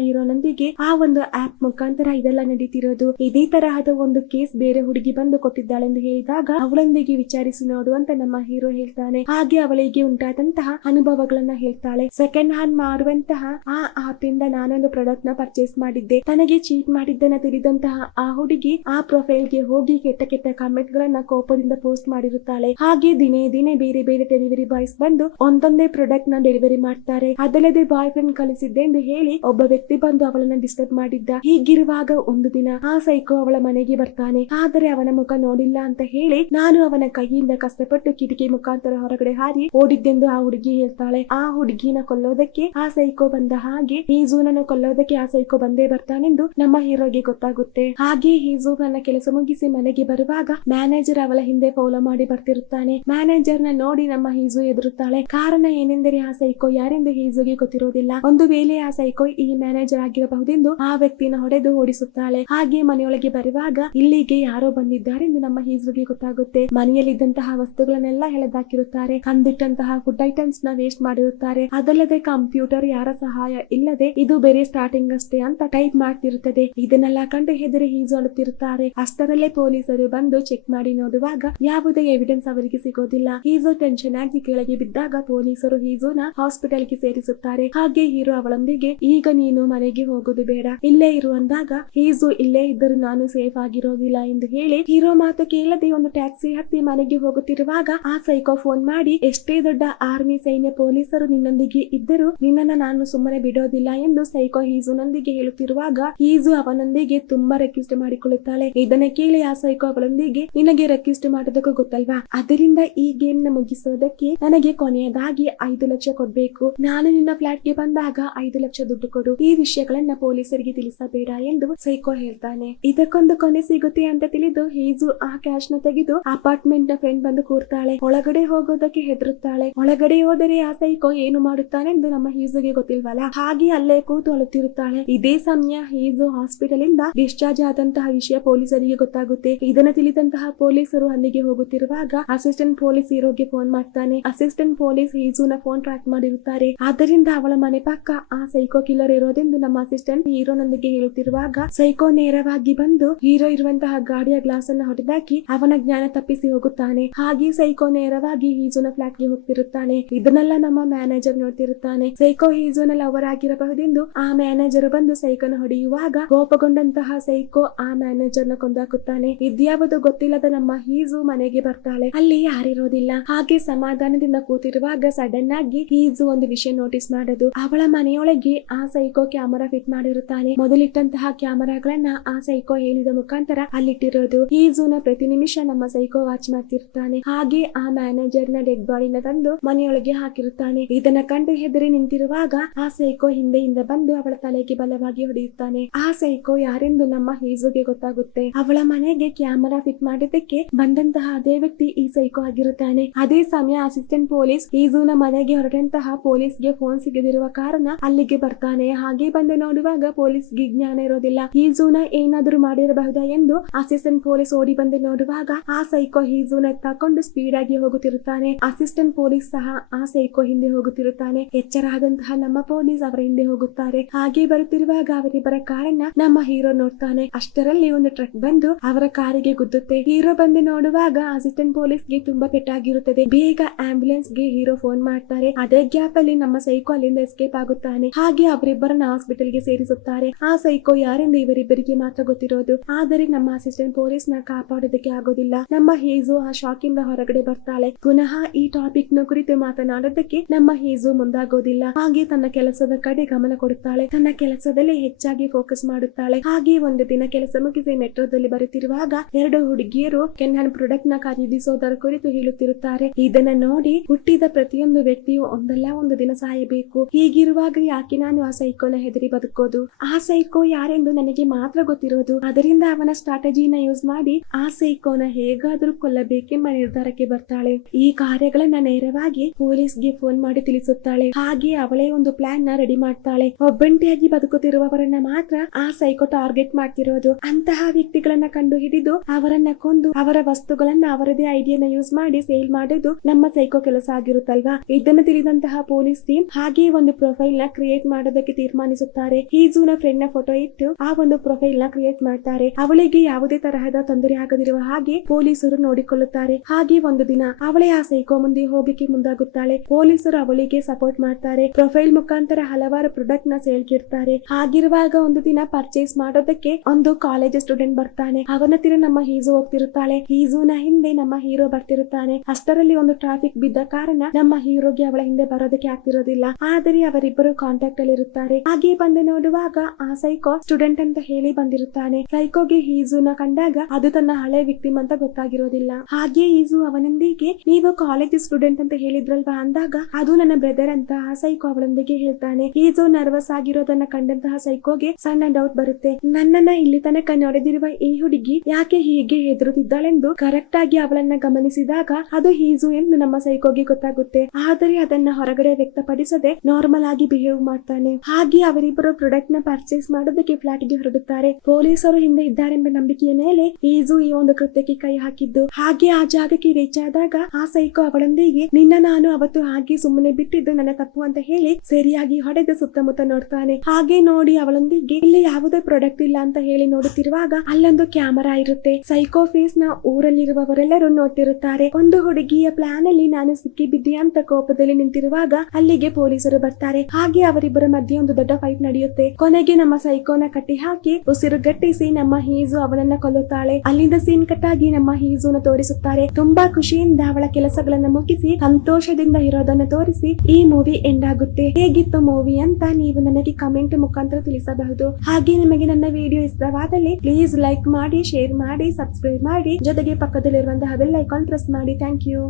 ಆ ಒಂದು ಆಪ್ ಮುಖಾಂತರ ಇದೆಲ್ಲ ನಡೀತಿರೋದು. ಇದೇ ತರಹದ ಒಂದು ಕೇಸ್ ಬೇರೆ ಹುಡುಗಿ ಬಂದು ಕೊಟ್ಟಿದ್ದಾಳೆ ಎಂದು ಹೇಳಿದಾಗ ಅವಳೊಂದಿಗೆ ವಿಚಾರಿಸಿ ನೋಡು ಅಂತ ನಮ್ಮ ಹೀರೋ ಹೇಳ್ತಾನೆ. ಹಾಗೆ ಅವಳಿಗೆ ಉಂಟಾದಂತಹ ಅನುಭವಗಳನ್ನ ಹೇಳ್ತಾಳೆ. ಸೆಕೆಂಡ್ ಹ್ಯಾಂಡ್ ಮಾರುವಂತಹ ಆ ಆಪ್ ಇಂದ ನಾನೊಂದು ಪ್ರಾಡಕ್ಟ್ನ ಪರ್ಚೇಸ್ ಮಾಡಿದ್ದೆ. ತನಗೆ ಚೀಟ್ ಮಾಡಿದ್ದನ್ನ ತಿಳಿದಂತಹ ಆ ಹುಡುಗಿ ಆ ಪ್ರೊಫೈಲ್ಗೆ ಹೋಗಿ ಕೆಟ್ಟ ಕೆಟ್ಟ ಕಾಮೆಂಟ್ ಗಳನ್ನ ಕೋಪದಿಂದ ಪೋಸ್ಟ್ ಮಾಡಿರುತ್ತಾಳೆ. ಹಾಗೆ ದಿನೇ ದಿನೇ ಬೇರೆ ಬೇರೆ ಡೆಲಿವರಿ ಬಾಯ್ಸ್ ಬಂದು ಒಂದೊಂದೇ ಪ್ರಾಡಕ್ಟ್ನ ಡೆಲಿವರಿ ಮಾಡ್ತಾರೆ. ಅದಲ್ಲದೆ ಬಾಯ್ ಫ್ರೆಂಡ್ ಕಳಿಸಿದ್ದೆ ಎಂದು ಹೇಳಿ ಒಬ್ಬ ವ್ಯಕ್ತಿ ಬಂದು ಅವಳನ್ನ ಡಿಸ್ಟರ್ಬ್ ಮಾಡಿದ್ದ. ಹೀಗಿರುವಾಗ ಒಂದು ದಿನ ಆ ಸೈಕೋ ಅವಳ ಮನೆಗೆ ಬರ್ತಾನೆ. ಆದರೆ ಅವನ ಮುಖ ನೋಡಿಲ್ಲ ಅಂತ ಹೇಳಿ ನಾನು ಅವನ ಕೈಯಿಂದ ಕಷ್ಟಪಟ್ಟು ಕಿಟಕಿ ಮುಖಾಂತರ ಹೊರಗಡೆ ಹಾರಿ ಓಡಿದ್ದೆಂದು ಆ ಹುಡುಗಿ ಹೇಳ್ತಾಳೆ. ಆ ಹುಡುಗಿನ ಕೊಲ್ಲೋದಕ್ಕೆ ಆ ಸೈಕೋ ಬಂದ ಹಾಗೆ ಹೀಜೂನನ್ನು ಕೊಲ್ಲೋದಕ್ಕೆ ಆ ಸೈಕೋ ಬಂದೇ ಬರ್ತಾನೆಂದು ನಮ್ಮ ಹೀರೋಗೆ ಗೊತ್ತಾಗುತ್ತೆ. ಹಾಗೆ ಹೀಜೂ ನನ್ನ ಕೆಲಸ ಮುಗಿಸಿ ಮನೆಗೆ ಬರುವಾಗ ಮ್ಯಾನೇಜರ್ ಅವಳ ಹಿಂದೆ ಫಾಲೋ ಮಾಡಿ ಬರ್ತಿರುತ್ತಾನೆ. ಮ್ಯಾನೇಜರ್ನ ನೋಡಿ ನಮ್ಮ ಹೀಜು ಎದುರುತ್ತಾಳೆ ಕಾರಣ ಏನೆಂದರೆ ಆ ಸೈಕೋ ಯಾರೆಂದು ಹೀಜುಗೆ ಗೊತ್ತಿರೋದಿಲ್ಲ. ಒಂದು ವೇಳೆ ಆ ಈ ಮ್ಯಾನೇಜರ್ ಆಗಿರಬಹುದೆಂದು ಆ ವ್ಯಕ್ತಿಯನ್ನು ಹೊಡೆದು ಓಡಿಸುತ್ತಾಳೆ. ಹಾಗೆ ಮನೆಯೊಳಗೆ ಬರುವಾಗ ಇಲ್ಲಿಗೆ ಯಾರೋ ಬಂದಿದ್ದಾರೆಂದು ನಮ್ಮ ಹೀಜುಗೆ ಗೊತ್ತಾಗುತ್ತೆ. ಮನೆಯಲ್ಲಿದ್ದಂತಹ ವಸ್ತುಗಳನ್ನೆಲ್ಲ ಎಳೆದಾಕಿರುತ್ತಾರೆ. ಕಂದಿಟ್ಟಂತಹ ಫುಡ್ ಐಟಮ್ಸ್ನ ವೇಸ್ಟ್ ಮಾಡಿರುತ್ತಾರೆ. ಅದಲ್ಲದೆ ಕಂಪ್ಯೂಟರ್ ಯಾರ ಸಹಾಯ ಇಲ್ಲದೆ ಇದು ಬೇರೆ ಸ್ಟಾರ್ಟಿಂಗ್ ಅಷ್ಟೇ ಅಂತ ಟೈಪ್ ಮಾಡ್ತಿರುತ್ತದೆ. ಇದನ್ನೆಲ್ಲ ಕಂಡು ಹೆದರಿ ಹೀಜೊಳುತ್ತಿರುತ್ತಾರೆ ಅಷ್ಟರಲ್ಲೇ ಪೊಲೀಸರು ಬಂದು ಚೆಕ್ ಮಾಡಿ ನೋಡುವಾಗ ಯಾವುದೇ ಎವಿಡೆನ್ಸ್ ಅವರಿಗೆ ಸಿಗೋದಿಲ್ಲ. ಹೀಜೋ ಟೆನ್ಷನ್ ಆಗಿ ಕೆಳಗೆ ಬಿದ್ದಾಗ ಪೊಲೀಸರು ಹೀಜೋನ ಹಾಸ್ಪಿಟಲ್ಗೆ ಸೇರಿಸುತ್ತಾರೆ. ಹಾಗೆ ಹೀರೋ ಅವಳೊಂದಿಗೆ, ಈಗ ನೀನು ಮನೆಗೆ ಹೋಗೋದು ಬೇಡ. ಇಲ್ಲೇ ಇರು ಅಂದಾಗ ಈಜು ಇಲ್ಲೇ ಇದ್ದರೂ ನಾನು ಸೇಫ್ ಆಗಿರೋದಿಲ್ಲ ಎಂದು ಹೇಳಿ, ಹೀರೋ ಮಾತು ಕೇಳದೆ ಒಂದು ಟ್ಯಾಕ್ಸಿ ಹತ್ತಿ ಮನೆಗೆ ಹೋಗುತ್ತಿರುವಾಗ, ಆ ಸೈಕೋ ಫೋನ್ ಮಾಡಿ, ಎಷ್ಟೇ ದೊಡ್ಡ ಆರ್ಮಿ ಸೈನ್ಯ ಪೊಲೀಸರು ನಿನ್ನೊಂದಿಗೆ ಇದ್ದರೂ ನಿನ್ನನ್ನ ನಾನು ಸುಮ್ಮನೆ ಬಿಡೋದಿಲ್ಲ ಎಂದು ಸೈಕೋ ಹೀಜುನೊಂದಿಗೆ ಹೇಳುತ್ತಿರುವಾಗ ಹೀಜು ಅವನೊಂದಿಗೆ ತುಂಬಾ ರೆಕ್ವೆಸ್ಟ್ ಮಾಡಿಕೊಳ್ಳುತ್ತಾಳೆ. ಇದನ್ನ ಕೇಳಿ ಆ ಸೈಕೋ ಅವಳೊಂದಿಗೆ, ನಿನಗೆ ರೆಕ್ವೆಸ್ಟ್ ಮಾಡೋದಕ್ಕೂ ಗೊತ್ತಲ್ವಾ? ಅದರಿಂದ ಈ ಗೇಮ್ನ ಮುಗಿಸೋದಕ್ಕೆ ನನಗೆ ಕೊನೆಯದಾಗಿ ಐದು ಲಕ್ಷ ಕೊಡ್ಬೇಕು. ನಾನು ನಿನ್ನ ಫ್ಲಾಟ್ಗೆ ಬಂದಾಗ ಐದು ಲಕ್ಷ ದುಡ್ಡು ಕೊಡು. ಈ ವಿಷಯಗಳನ್ನ ಪೊಲೀಸರಿಗೆ ತಿಳಿಸಬೇಡ ಎಂದು ಸೈಕೋ ಹೇಳ್ತಾನೆ. ಇದಕ್ಕೊಂದು ಕೊನೆ ಸಿಗುತ್ತೆ ಅಂತ ತಿಳಿದು ಹೀಜು ಆ ಕ್ಯಾಶ್ನ ತೆಗೆದು ಅಪಾರ್ಟ್ಮೆಂಟ್ನ ಫ್ರೆಂಡ್ ಬಂದು ಕೂರ್ತಾಳೆ. ಒಳಗಡೆ ಹೋಗೋದಕ್ಕೆ ಹೆದರುತ್ತಾಳೆ. ಒಳಗಡೆ ಹೋದರೆ ಆ ಸೈಕೋ ಏನು ಮಾಡುತ್ತಾನೆಂದು ನಮ್ಮ ಹೀಜುಗೆ ಗೊತ್ತಿಲ್ವಲ್ಲ? ಹಾಗೆ ಅಲ್ಲೇ ಕೂತು ಅಳುತ್ತಿರುತ್ತಾಳೆ ಇದೇ ಸಮಯ ಹೀಜು ಹಾಸ್ಪಿಟಲ್ ಇಂದ ಡಿಸ್ಚಾರ್ಜ್ ಆದಂತಹ ವಿಷಯ ಪೊಲೀಸರಿಗೆ ಗೊತ್ತಾಗುತ್ತೆ. ಇದನ್ನ ತಿಳಿದಂತಹ ಪೊಲೀಸರು ಅಲ್ಲಿಗೆ ಹೋಗುತ್ತಿರುವಾಗ ಅಸಿಸ್ಟೆಂಟ್ ಪೊಲೀಸ್ ಹೀರೋಗೆ ಫೋನ್ ಮಾಡ್ತಾನೆ. ಅಸಿಸ್ಟೆಂಟ್ ಪೊಲೀಸ್ ಹೀಜುನ ಫೋನ್ ಟ್ರ್ಯಾಕ್ ಮಾಡಿರುತ್ತಾರೆ. ಆದ್ದರಿಂದ ಅವಳ ಮನೆ ಪಕ್ಕ ಆ ಸೈಕೋ ಕಿಲ್ಲರ್ ಇರೋದೆಂದು ನಮ್ಮ ಅಸಿಸ್ಟೆಂಟ್ ಹೀರೋನೊಂದಿಗೆ ಹೇಳುತ್ತಿರುವಾಗ, ಸೈಕೋ ನೇರವಾಗಿ ಬಂದು ಹೀರೋ ಇರುವಂತಹ ಗಾಡಿಯ ಗ್ಲಾಸ್ ಅನ್ನು ಹೊಡೆದಾಕಿ ಅವನ ಜ್ಞಾನ ತಪ್ಪಿಸಿ ಹೋಗುತ್ತಾನೆ. ಹಾಗೆ ಸೈಕೋ ನೇರವಾಗಿ ಹೀಜೋನ ಫ್ಲಾಟ್ಗೆ ಹೋಗ್ತಿರುತ್ತಾನೆ. ಇದನ್ನೆಲ್ಲ ನಮ್ಮ ಮ್ಯಾನೇಜರ್ ನೋಡ್ತಿರುತ್ತಾನೆ. ಸೈಕೋ ಹೀಜೋನ ಲವರ್ ಆಗಿರಬಹುದೆಂದು ಆ ಮ್ಯಾನೇಜರ್ ಬಂದು ಸೈಕೋನ ಹೊಡೆಯುವಾಗ ಕೋಪಗೊಂಡಂತಹ ಸೈಕೋ ಆ ಮ್ಯಾನೇಜರ್ನ ಕೊಂದಾಕುತ್ತಾನೆ. ಇದ್ಯಾವುದು ಗೊತ್ತಿಲ್ಲದ ನಮ್ಮ ಹೀಜು ಮನೆಗೆ ಬರ್ತಾಳೆ. ಅಲ್ಲಿ ಯಾರಿರೋದಿಲ್ಲ. ಹಾಗೆ ಸಮಾಧಾನದಿಂದ ಕೂತಿರುವಾಗ ಸಡನ್ ಆಗಿ ಹೀಜು ಒಂದು ವಿಷಯ ನೋಟಿಸ್ ಮಾಡೋದು. ಅವಳ ಮನೆಯೊಳಗೆ ಆ ಸೈಕೋ ಕ್ಯಾಮರಾ ಫಿಟ್ ಮಾಡಿರುತ್ತಾನೆ. ಮೊದಲಿಟ್ಟಂತಹ ಕ್ಯಾಮರಾಗಳನ್ನ ಆ ಸೈಕೋ ಹೇಳಿದ ಮುಖಾಂತರ ಅಲ್ಲಿಟ್ಟಿರೋದು. ಈ ಜೂನ ಪ್ರತಿ ನಿಮಿಷ ನಮ್ಮ ಸೈಕೋ ವಾಚ್ ಮಾಡ್ತಿರ್ತಾನೆ. ಹಾಗೆ ಆ ಮ್ಯಾನೇಜರ್ನ ಡೆಡ್ ಬಾಡಿನ ತಂದು ಮನೆಯೊಳಗೆ ಹಾಕಿರುತ್ತಾನೆ. ಇದನ್ನ ಕಂಡು ಹೆದರಿ ನಿಂತಿರುವಾಗ ಆ ಸೈಕೋ ಹಿಂದೆಯಿಂದ ಬಂದು ಅವಳ ತಲೆಗೆ ಬಲವಾಗಿ ಹೊಡೆಯುತ್ತಾನೆ. ಆ ಸೈಕೋ ಯಾರೆಂದು ನಮ್ಮ ಹೀಜುಗೆ ಗೊತ್ತಾಗುತ್ತೆ. ಅವಳ ಮನೆಗೆ ಕ್ಯಾಮರಾ ಫಿಟ್ ಮಾಡಿದ್ದಕ್ಕೆ ಬಂದಂತಹ ಅದೇ ವ್ಯಕ್ತಿ ಈ ಸೈಕೋ ಆಗಿರುತ್ತಾನೆ. ಅದೇ ಸಮಯ ಅಸಿಸ್ಟೆಂಟ್ ಪೊಲೀಸ್ ಹೀಜುನ ಮನೆಗೆ ಹೊರಟಂತಹ ಪೊಲೀಸ್ಗೆ ಫೋನ್ ಸಿಗದಿರುವ ಕಾರಣ ಅಲ್ಲಿಗೆ ಬರ್ತಾನೆ. ಹಾಗೆ ಬಂದು ನೋಡುವಾಗ ಪೊಲೀಸ್ಗೆ ಜ್ಞಾನ ಇರೋದಿಲ್ಲ. ಈ ಜೂನ ಏನಾದರೂ ಮಾಡಿರಬಹುದಾ ಎಂದು ಅಸಿಸ್ಟೆಂಟ್ ಪೊಲೀಸ್ ಓಡಿ ಬಂದು ನೋಡುವಾಗ ಆ ಸೈಕೋ ಹೀಜುನ ತಕೊಂಡು ಸ್ಪೀಡ್ ಆಗಿ ಹೋಗುತ್ತಿರುತ್ತಾನೆ. ಅಸಿಸ್ಟೆಂಟ್ ಪೊಲೀಸ್ ಸಹ ಆ ಸೈಕೋ ಹಿಂದೆ ಹೋಗುತ್ತಿರುತ್ತಾನೆ. ಎಚ್ಚರಾದಂತಹ ನಮ್ಮ ಪೊಲೀಸ್ ಅವರ ಹಿಂದೆ ಹೋಗುತ್ತಾರೆ. ಹಾಗೆ ಬರುತ್ತಿರುವಾಗ ಅವರಿಬ್ಬರ ಕಾರನ್ನ ನಮ್ಮ ಹೀರೋ ನೋಡ್ತಾನೆ. ಅಷ್ಟರಲ್ಲಿ ಒಂದು ಟ್ರಕ್ ಬಂದು ಅವರ ಕಾರಿಗೆ ಗುದ್ದುತ್ತೆ. ಹೀರೋ ಬಂದು ನೋಡುವಾಗ ಅಸಿಸ್ಟೆಂಟ್ ಪೊಲೀಸ್ಗೆ ತುಂಬಾ ಪೆಟ್ಟಾಗಿರುತ್ತದೆ. ಬೇಗ ಆಂಬ್ಯುಲೆನ್ಸ್ಗೆ ಹೀರೋ ಫೋನ್ ಮಾಡ್ತಾರೆ. ಅದೇ ಗ್ಯಾಪ್ ಅಲ್ಲಿ ನಮ್ಮ ಸೈಕೋ ಅಲ್ಲಿಂದ ಎಸ್ಕೇಪ್ ಆಗುತ್ತಾನೆ ಹಾಗೆ ಅವರಿಬ್ಬರನ್ನ ಹಾಸ್ಪಿಟಲ್ಗೆ ಸೇರಿಸುತ್ತಾರೆ. ಆ ಸೈಕೋ ಯಾರಿಂದ ಇವರಿಬ್ಬರಿಗೆ ಮಾತ್ರ ಗೊತ್ತಿರೋದು. ಆದರೆ ನಮ್ಮ ಅಸಿಸ್ಟೆಂಟ್ ಪೊಲೀಸ್ನ ಕಾಪಾಡೋದಕ್ಕೆ ಆಗೋದಿಲ್ಲ. ನಮ್ಮ ಹೇಜು ಆ ಶಾಕ್ ಇಂದ ಹೊರಗಡೆ ಬರ್ತಾಳೆ. ಪುನಃ ಈ ಟಾಪಿಕ್ನ ಕುರಿತು ಮಾತನಾಡೋದಕ್ಕೆ ನಮ್ಮ ಹೇಜು ಮುಂದಾಗೋದಿಲ್ಲ. ಹಾಗೆ ತನ್ನ ಕೆಲಸದ ಕಡೆ ಗಮನ ಕೊಡುತ್ತಾಳೆ. ತನ್ನ ಕೆಲಸದಲ್ಲಿ ಹೆಚ್ಚಾಗಿ ಫೋಕಸ್ ಮಾಡುತ್ತಾಳೆ. ಹಾಗೆ ಒಂದು ದಿನ ಕೆಲಸ ಮುಗಿಸಿ ಮೆಟ್ರೋದಲ್ಲಿ ಬರುತ್ತಿರುವಾಗ ಎರಡು ಹುಡುಗಿಯರು ಕೆನ್ಹನ್ ಪ್ರಾಡಕ್ಟ್ನ ಖರೀದಿಸೋದರ ಕುರಿತು ಹೇಳುತ್ತಿರುತ್ತಾರೆ. ಇದನ್ನ ನೋಡಿ ಹುಟ್ಟಿದ ಪ್ರತಿಯೊಂದು ವ್ಯಕ್ತಿಯು ಒಂದಲ್ಲ, ಒಂದು ದಿನ ಸಾಯಬೇಕು. ಹೀಗಿರುವಾಗ ಯಾಕೆ ನಾನು ಆ ಸೈಕೋನ ಹೆದರಿ ಬದುಕೋದು? ಆ ಸೈಕೋ ಯಾರೆಂದು ನನಗೆ ಮಾತ್ರ ಗೊತ್ತಿರೋದು. ಅದರಿಂದ ಅವನ ಸ್ಟ್ರಾಟಜಿನ ಯೂಸ್ ಮಾಡಿ ಆ ಸೈಕೋನ ಹೇಗಾದರೂ ಕೊಲ್ಲಬೇಕೆಂಬ ನಿರ್ಧಾರಕ್ಕೆ ಬರ್ತಾಳೆ. ಈ ಕಾರ್ಯಗಳನ್ನ ನೇರವಾಗಿ ಪೊಲೀಸ್ಗೆ ಫೋನ್ ಮಾಡಿ ತಿಳಿಸುತ್ತಾಳೆ. ಹಾಗೆ ಅವಳೇ ಒಂದು ಪ್ಲಾನ್ನ ರೆಡಿ ಮಾಡ್ತಾಳೆ. ಒಬ್ಬಂಟಿಯಾಗಿ ಬದುಕುತ್ತಿರುವವರನ್ನ ಮಾತ್ರ ಆ ಸೈಕೋ ಟಾರ್ಗೆಟ್ ಮಾಡ್ತಿರೋದು. ಅಂತಹ ವ್ಯಕ್ತಿಗಳನ್ನ ಕಂಡು ಹಿಡಿದು ಅವರನ್ನ ಕೊಂದು ಅವರ ವಸ್ತುಗಳನ್ನ ಅವರದೇ ಐಡಿಯನ್ನ ಯೂಸ್ ಮಾಡಿ ಸೇಲ್ ಮಾಡೋದು ನಮ್ಮ ಸೈಕೋ ಕೆಲಸ ಆಗಿರುತ್ತಲ್ವಾ? ಇದನ್ನು ತಿಳಿದಂತಹ ಪೊಲೀಸ್ ಟೀಮ್ ಹಾಗೆ ಒಂದು ಪ್ರೊಫೈಲ್ ನ ಕ್ರಿಯೇಟ್ ಮಾಡೋದಕ್ಕೆ ತೀರ್ಮಾನಿಸುತ್ತಾರೆ. ಹೀಜುನ ಫ್ರೆಂಡ್ನ ಫೋಟೋ ಇಟ್ಟು ಆ ಒಂದು ಪ್ರೊಫೈಲ್ನ ಕ್ರಿಯೇಟ್ ಮಾಡ್ತಾರೆ. ಅವಳಿಗೆ ಯಾವುದೇ ತರಹದ ತೊಂದರೆ ಆಗದಿರುವ ಹಾಗೆ ಪೊಲೀಸರು ನೋಡಿಕೊಳ್ಳುತ್ತಾರೆ. ಹಾಗೆ ಒಂದು ದಿನ ಅವಳೇ ಆ ಸೈಕೋ ಮುಂದೆ ಹೋಗಿಕ್ಕೆ ಮುಂದಾಗುತ್ತಾಳೆ. ಪೊಲೀಸರು ಅವಳಿಗೆ ಸಪೋರ್ಟ್ ಮಾಡ್ತಾರೆ. ಪ್ರೊಫೈಲ್ ಮುಖಾಂತರ ಹಲವಾರು ಪ್ರೊಡಕ್ಟ್ನ ಸೇಲ್ಗಿಡ್ತಾರೆ ಹಾಗಿರುವಾಗ ಒಂದು ದಿನ ಪರ್ಚೇಸ್ ಮಾಡೋದಕ್ಕೆ ಒಂದು ಕಾಲೇಜ್ ಸ್ಟೂಡೆಂಟ್ ಬರ್ತಾನೆ. ಅವನ ಹತ್ತಿರ ನಮ್ಮ ಹೀಜು ಹೋಗ್ತಿರುತ್ತಾಳೆ. ಹೀಜುನ ಹಿಂದೆ ನಮ್ಮ ಹೀರೋ ಬರ್ತಿರುತ್ತಾನೆ. ಅಷ್ಟರಲ್ಲಿ ಒಂದು ಟ್ರಾಫಿಕ್ ಬಿದ್ದ ಕಾರಣ ನಮ್ಮ ಹೀರೋಗೆ ಅವಳ ಹಿಂದೆ ಬರೋದಕ್ಕೆ ಆಗ್ತಿರೋದಿಲ್ಲ. ಆದರೆ ಅವರಿಬ್ಬರು ಕಾಂಟ್ಯಾಕ್ಟ್ ಅಲ್ಲಿ ಇರುತ್ತಾರೆ. ಹಾಗೆ ಬಂದು ನೋಡುವಾಗ ಆ ಸೈಕೋ ಸ್ಟೂಡೆಂಟ್ ಅಂತ ಹೇಳಿ ಬಂದಿರುತ್ತಾನೆ. ಸೈಕೋಗೆ ಈಜುನ ಕಂಡಾಗ ಅದು ತನ್ನ ಹಳೆ ವಿಕ್ಟಿಮ್ ಅಂತ ಗೊತ್ತಾಗಿರೋದಿಲ್ಲ. ಹಾಗೆ ಈಜು ಅವನೊಂದಿಗೆ ನೀವು ಕಾಲೇಜ್ ಸ್ಟೂಡೆಂಟ್ ಅಂತ ಹೇಳಿದ್ರಲ್ವಾ ಅಂದಾಗ ಅದು ನನ್ನ ಬ್ರದರ್ ಅಂತ ಆ ಸೈಕೋ ಅವಳೊಂದಿಗೆ ಹೇಳ್ತಾನೆ. ಈಜು ನರ್ವಸ್ ಆಗಿರೋದನ್ನ ಕಂಡಂತಹ ಸೈಕೋಗೆ ಸಣ್ಣ ಡೌಟ್ ಬರುತ್ತೆ. ನನ್ನನ್ನ ಇಲ್ಲಿ ತನಕ ನಡೆದಿರುವ ಈ ಹುಡುಗಿ ಯಾಕೆ ಹೀಗೆ ಹೆದರುತ್ತಿದ್ದಾಳೆಂದು ಕರೆಕ್ಟ್ ಆಗಿ ಅವಳನ್ನ ಗಮನಿಸಿದಾಗ ಅದು ಹೀಜು ಎಂದು ನಮ್ಮ ಸೈಕೋಗೆ ಗೊತ್ತಾಗುತ್ತೆ. ಆದರೆ ಅದನ್ನ ಹೊರಗಡೆ ವ್ಯಕ್ತಪಡಿಸದೆ ನಾರ್ಮಲ್ ಆಗಿ ಬಿಹೇವ್ ಮಾಡ್ತಾನೆ. ಹಾಗೆ ಅವರಿಬ್ಬರು ಪ್ರಾಡಕ್ಟ್ನ ಪರ್ಚೇಸ್ ಮಾಡೋದಕ್ಕೆ ಫ್ಲಾಟ್ಗೆ ಹೊರಡುತ್ತಾರೆ. ಪೊಲೀಸರು ಹಿಂದೆ ಇದ್ದಾರೆಂಬ ನಂಬಿಕೆಯ ಮೇಲೆ ಈಜು ಈ ಒಂದು ಕೃತ್ಯಕ್ಕೆ ಕೈ ಹಾಕಿದ್ದು. ಹಾಗೆ ಆ ಜಾಗಕ್ಕೆ ರೀಚ್ ಆದಾಗ ಆ ಸೈಕೋ ಅವಳೊಂದಿಗೆ, ನಿನ್ನ ನಾನು ಅವತ್ತು ಹಾಗೆ ಸುಮ್ಮನೆ ಬಿಟ್ಟಿದ್ದು ನನ್ನ ತಪ್ಪು ಅಂತ ಹೇಳಿ ಸರಿಯಾಗಿ ಹೊಡೆದು ಸುತ್ತಮುತ್ತ ನೋಡ್ತಾನೆ. ಹಾಗೆ ನೋಡಿ ಅವಳೊಂದಿಗೆ, ಇಲ್ಲಿ ಯಾವುದೇ ಪ್ರಾಡಕ್ಟ್ ಇಲ್ಲ ಅಂತ ಹೇಳಿ ನೋಡುತ್ತಿರುವಾಗ ಅಲ್ಲೊಂದು ಕ್ಯಾಮರಾ ಇರುತ್ತೆ. ಸೈಕೋ ಫೇಸ್ನ ಊರಲ್ಲಿರುವವರೆಲ್ಲರೂ ನೋಡ್ತಿರುತ್ತಾರೆ. ಒಂದು ಹುಡುಗಿಯ ಪ್ಲಾನ್ ಅಲ್ಲಿ ನಾನು ಸಿಕ್ಕಿ ಬಿದ್ದೆ ಅಂತ ಕೋಪದಲ್ಲಿ ನಿಂತಿರುವಾಗ ಅಲ್ಲಿಗೆ ಪೊಲೀಸರು ಬರ್ತಾರೆ. ಹಾಗೆ ಅವರಿಬ್ಬರ ಮಧ್ಯೆ ಒಂದು ದೊಡ್ಡ ಫೈಟ್ ನಡೆಯುತ್ತೆ. ಕೊನೆಗೆ ನಮ್ಮ ಸೈಕೋನ ಕಟ್ಟಿ ಹಾಕಿ ಉಸಿರುಗಟ್ಟಿಸಿ ನಮ್ಮ ಹೀಜು ಅವನನ್ನ ಕೊಲ್ಲುತ್ತಾಳೆ. ಅಲ್ಲಿಂದ ಸೀನ್ ಕಟ್ ಆಗಿ ನಮ್ಮ ಹೀಜುನ ತೋರಿಸುತ್ತಾರೆ. ತುಂಬಾ ಖುಷಿಯಿಂದ ಅವಳ ಕೆಲಸಗಳನ್ನ ಮುಗಿಸಿ, ಸಂತೋಷದಿಂದ ಇರೋದನ್ನ ತೋರಿಸಿ ಈ ಮೂವಿ ಎಂಡ್ ಆಗುತ್ತೆ. ಹೇಗಿತ್ತು ಮೂವಿ ಅಂತ ನೀವು ನನಗೆ ಕಮೆಂಟ್ ಮುಖಾಂತರ ತಿಳಿಸಬಹುದು. ಹಾಗೆ ನಿಮಗೆ ನನ್ನ ವಿಡಿಯೋ ಇಷ್ಟವಾದಲ್ಲಿ ಪ್ಲೀಸ್ ಲೈಕ್ ಮಾಡಿ ಶೇರ್ ಮಾಡಿ ಸಬ್ಸ್ಕ್ರೈಬ್ ಮಾಡಿ. ಜೊತೆಗೆ ಪಕ್ಕದಲ್ಲಿರುವಂತಹ ಬೆಲ್ ಐಕಾನ್ ಪ್ರೆಸ್ ಮಾಡಿ. Thank you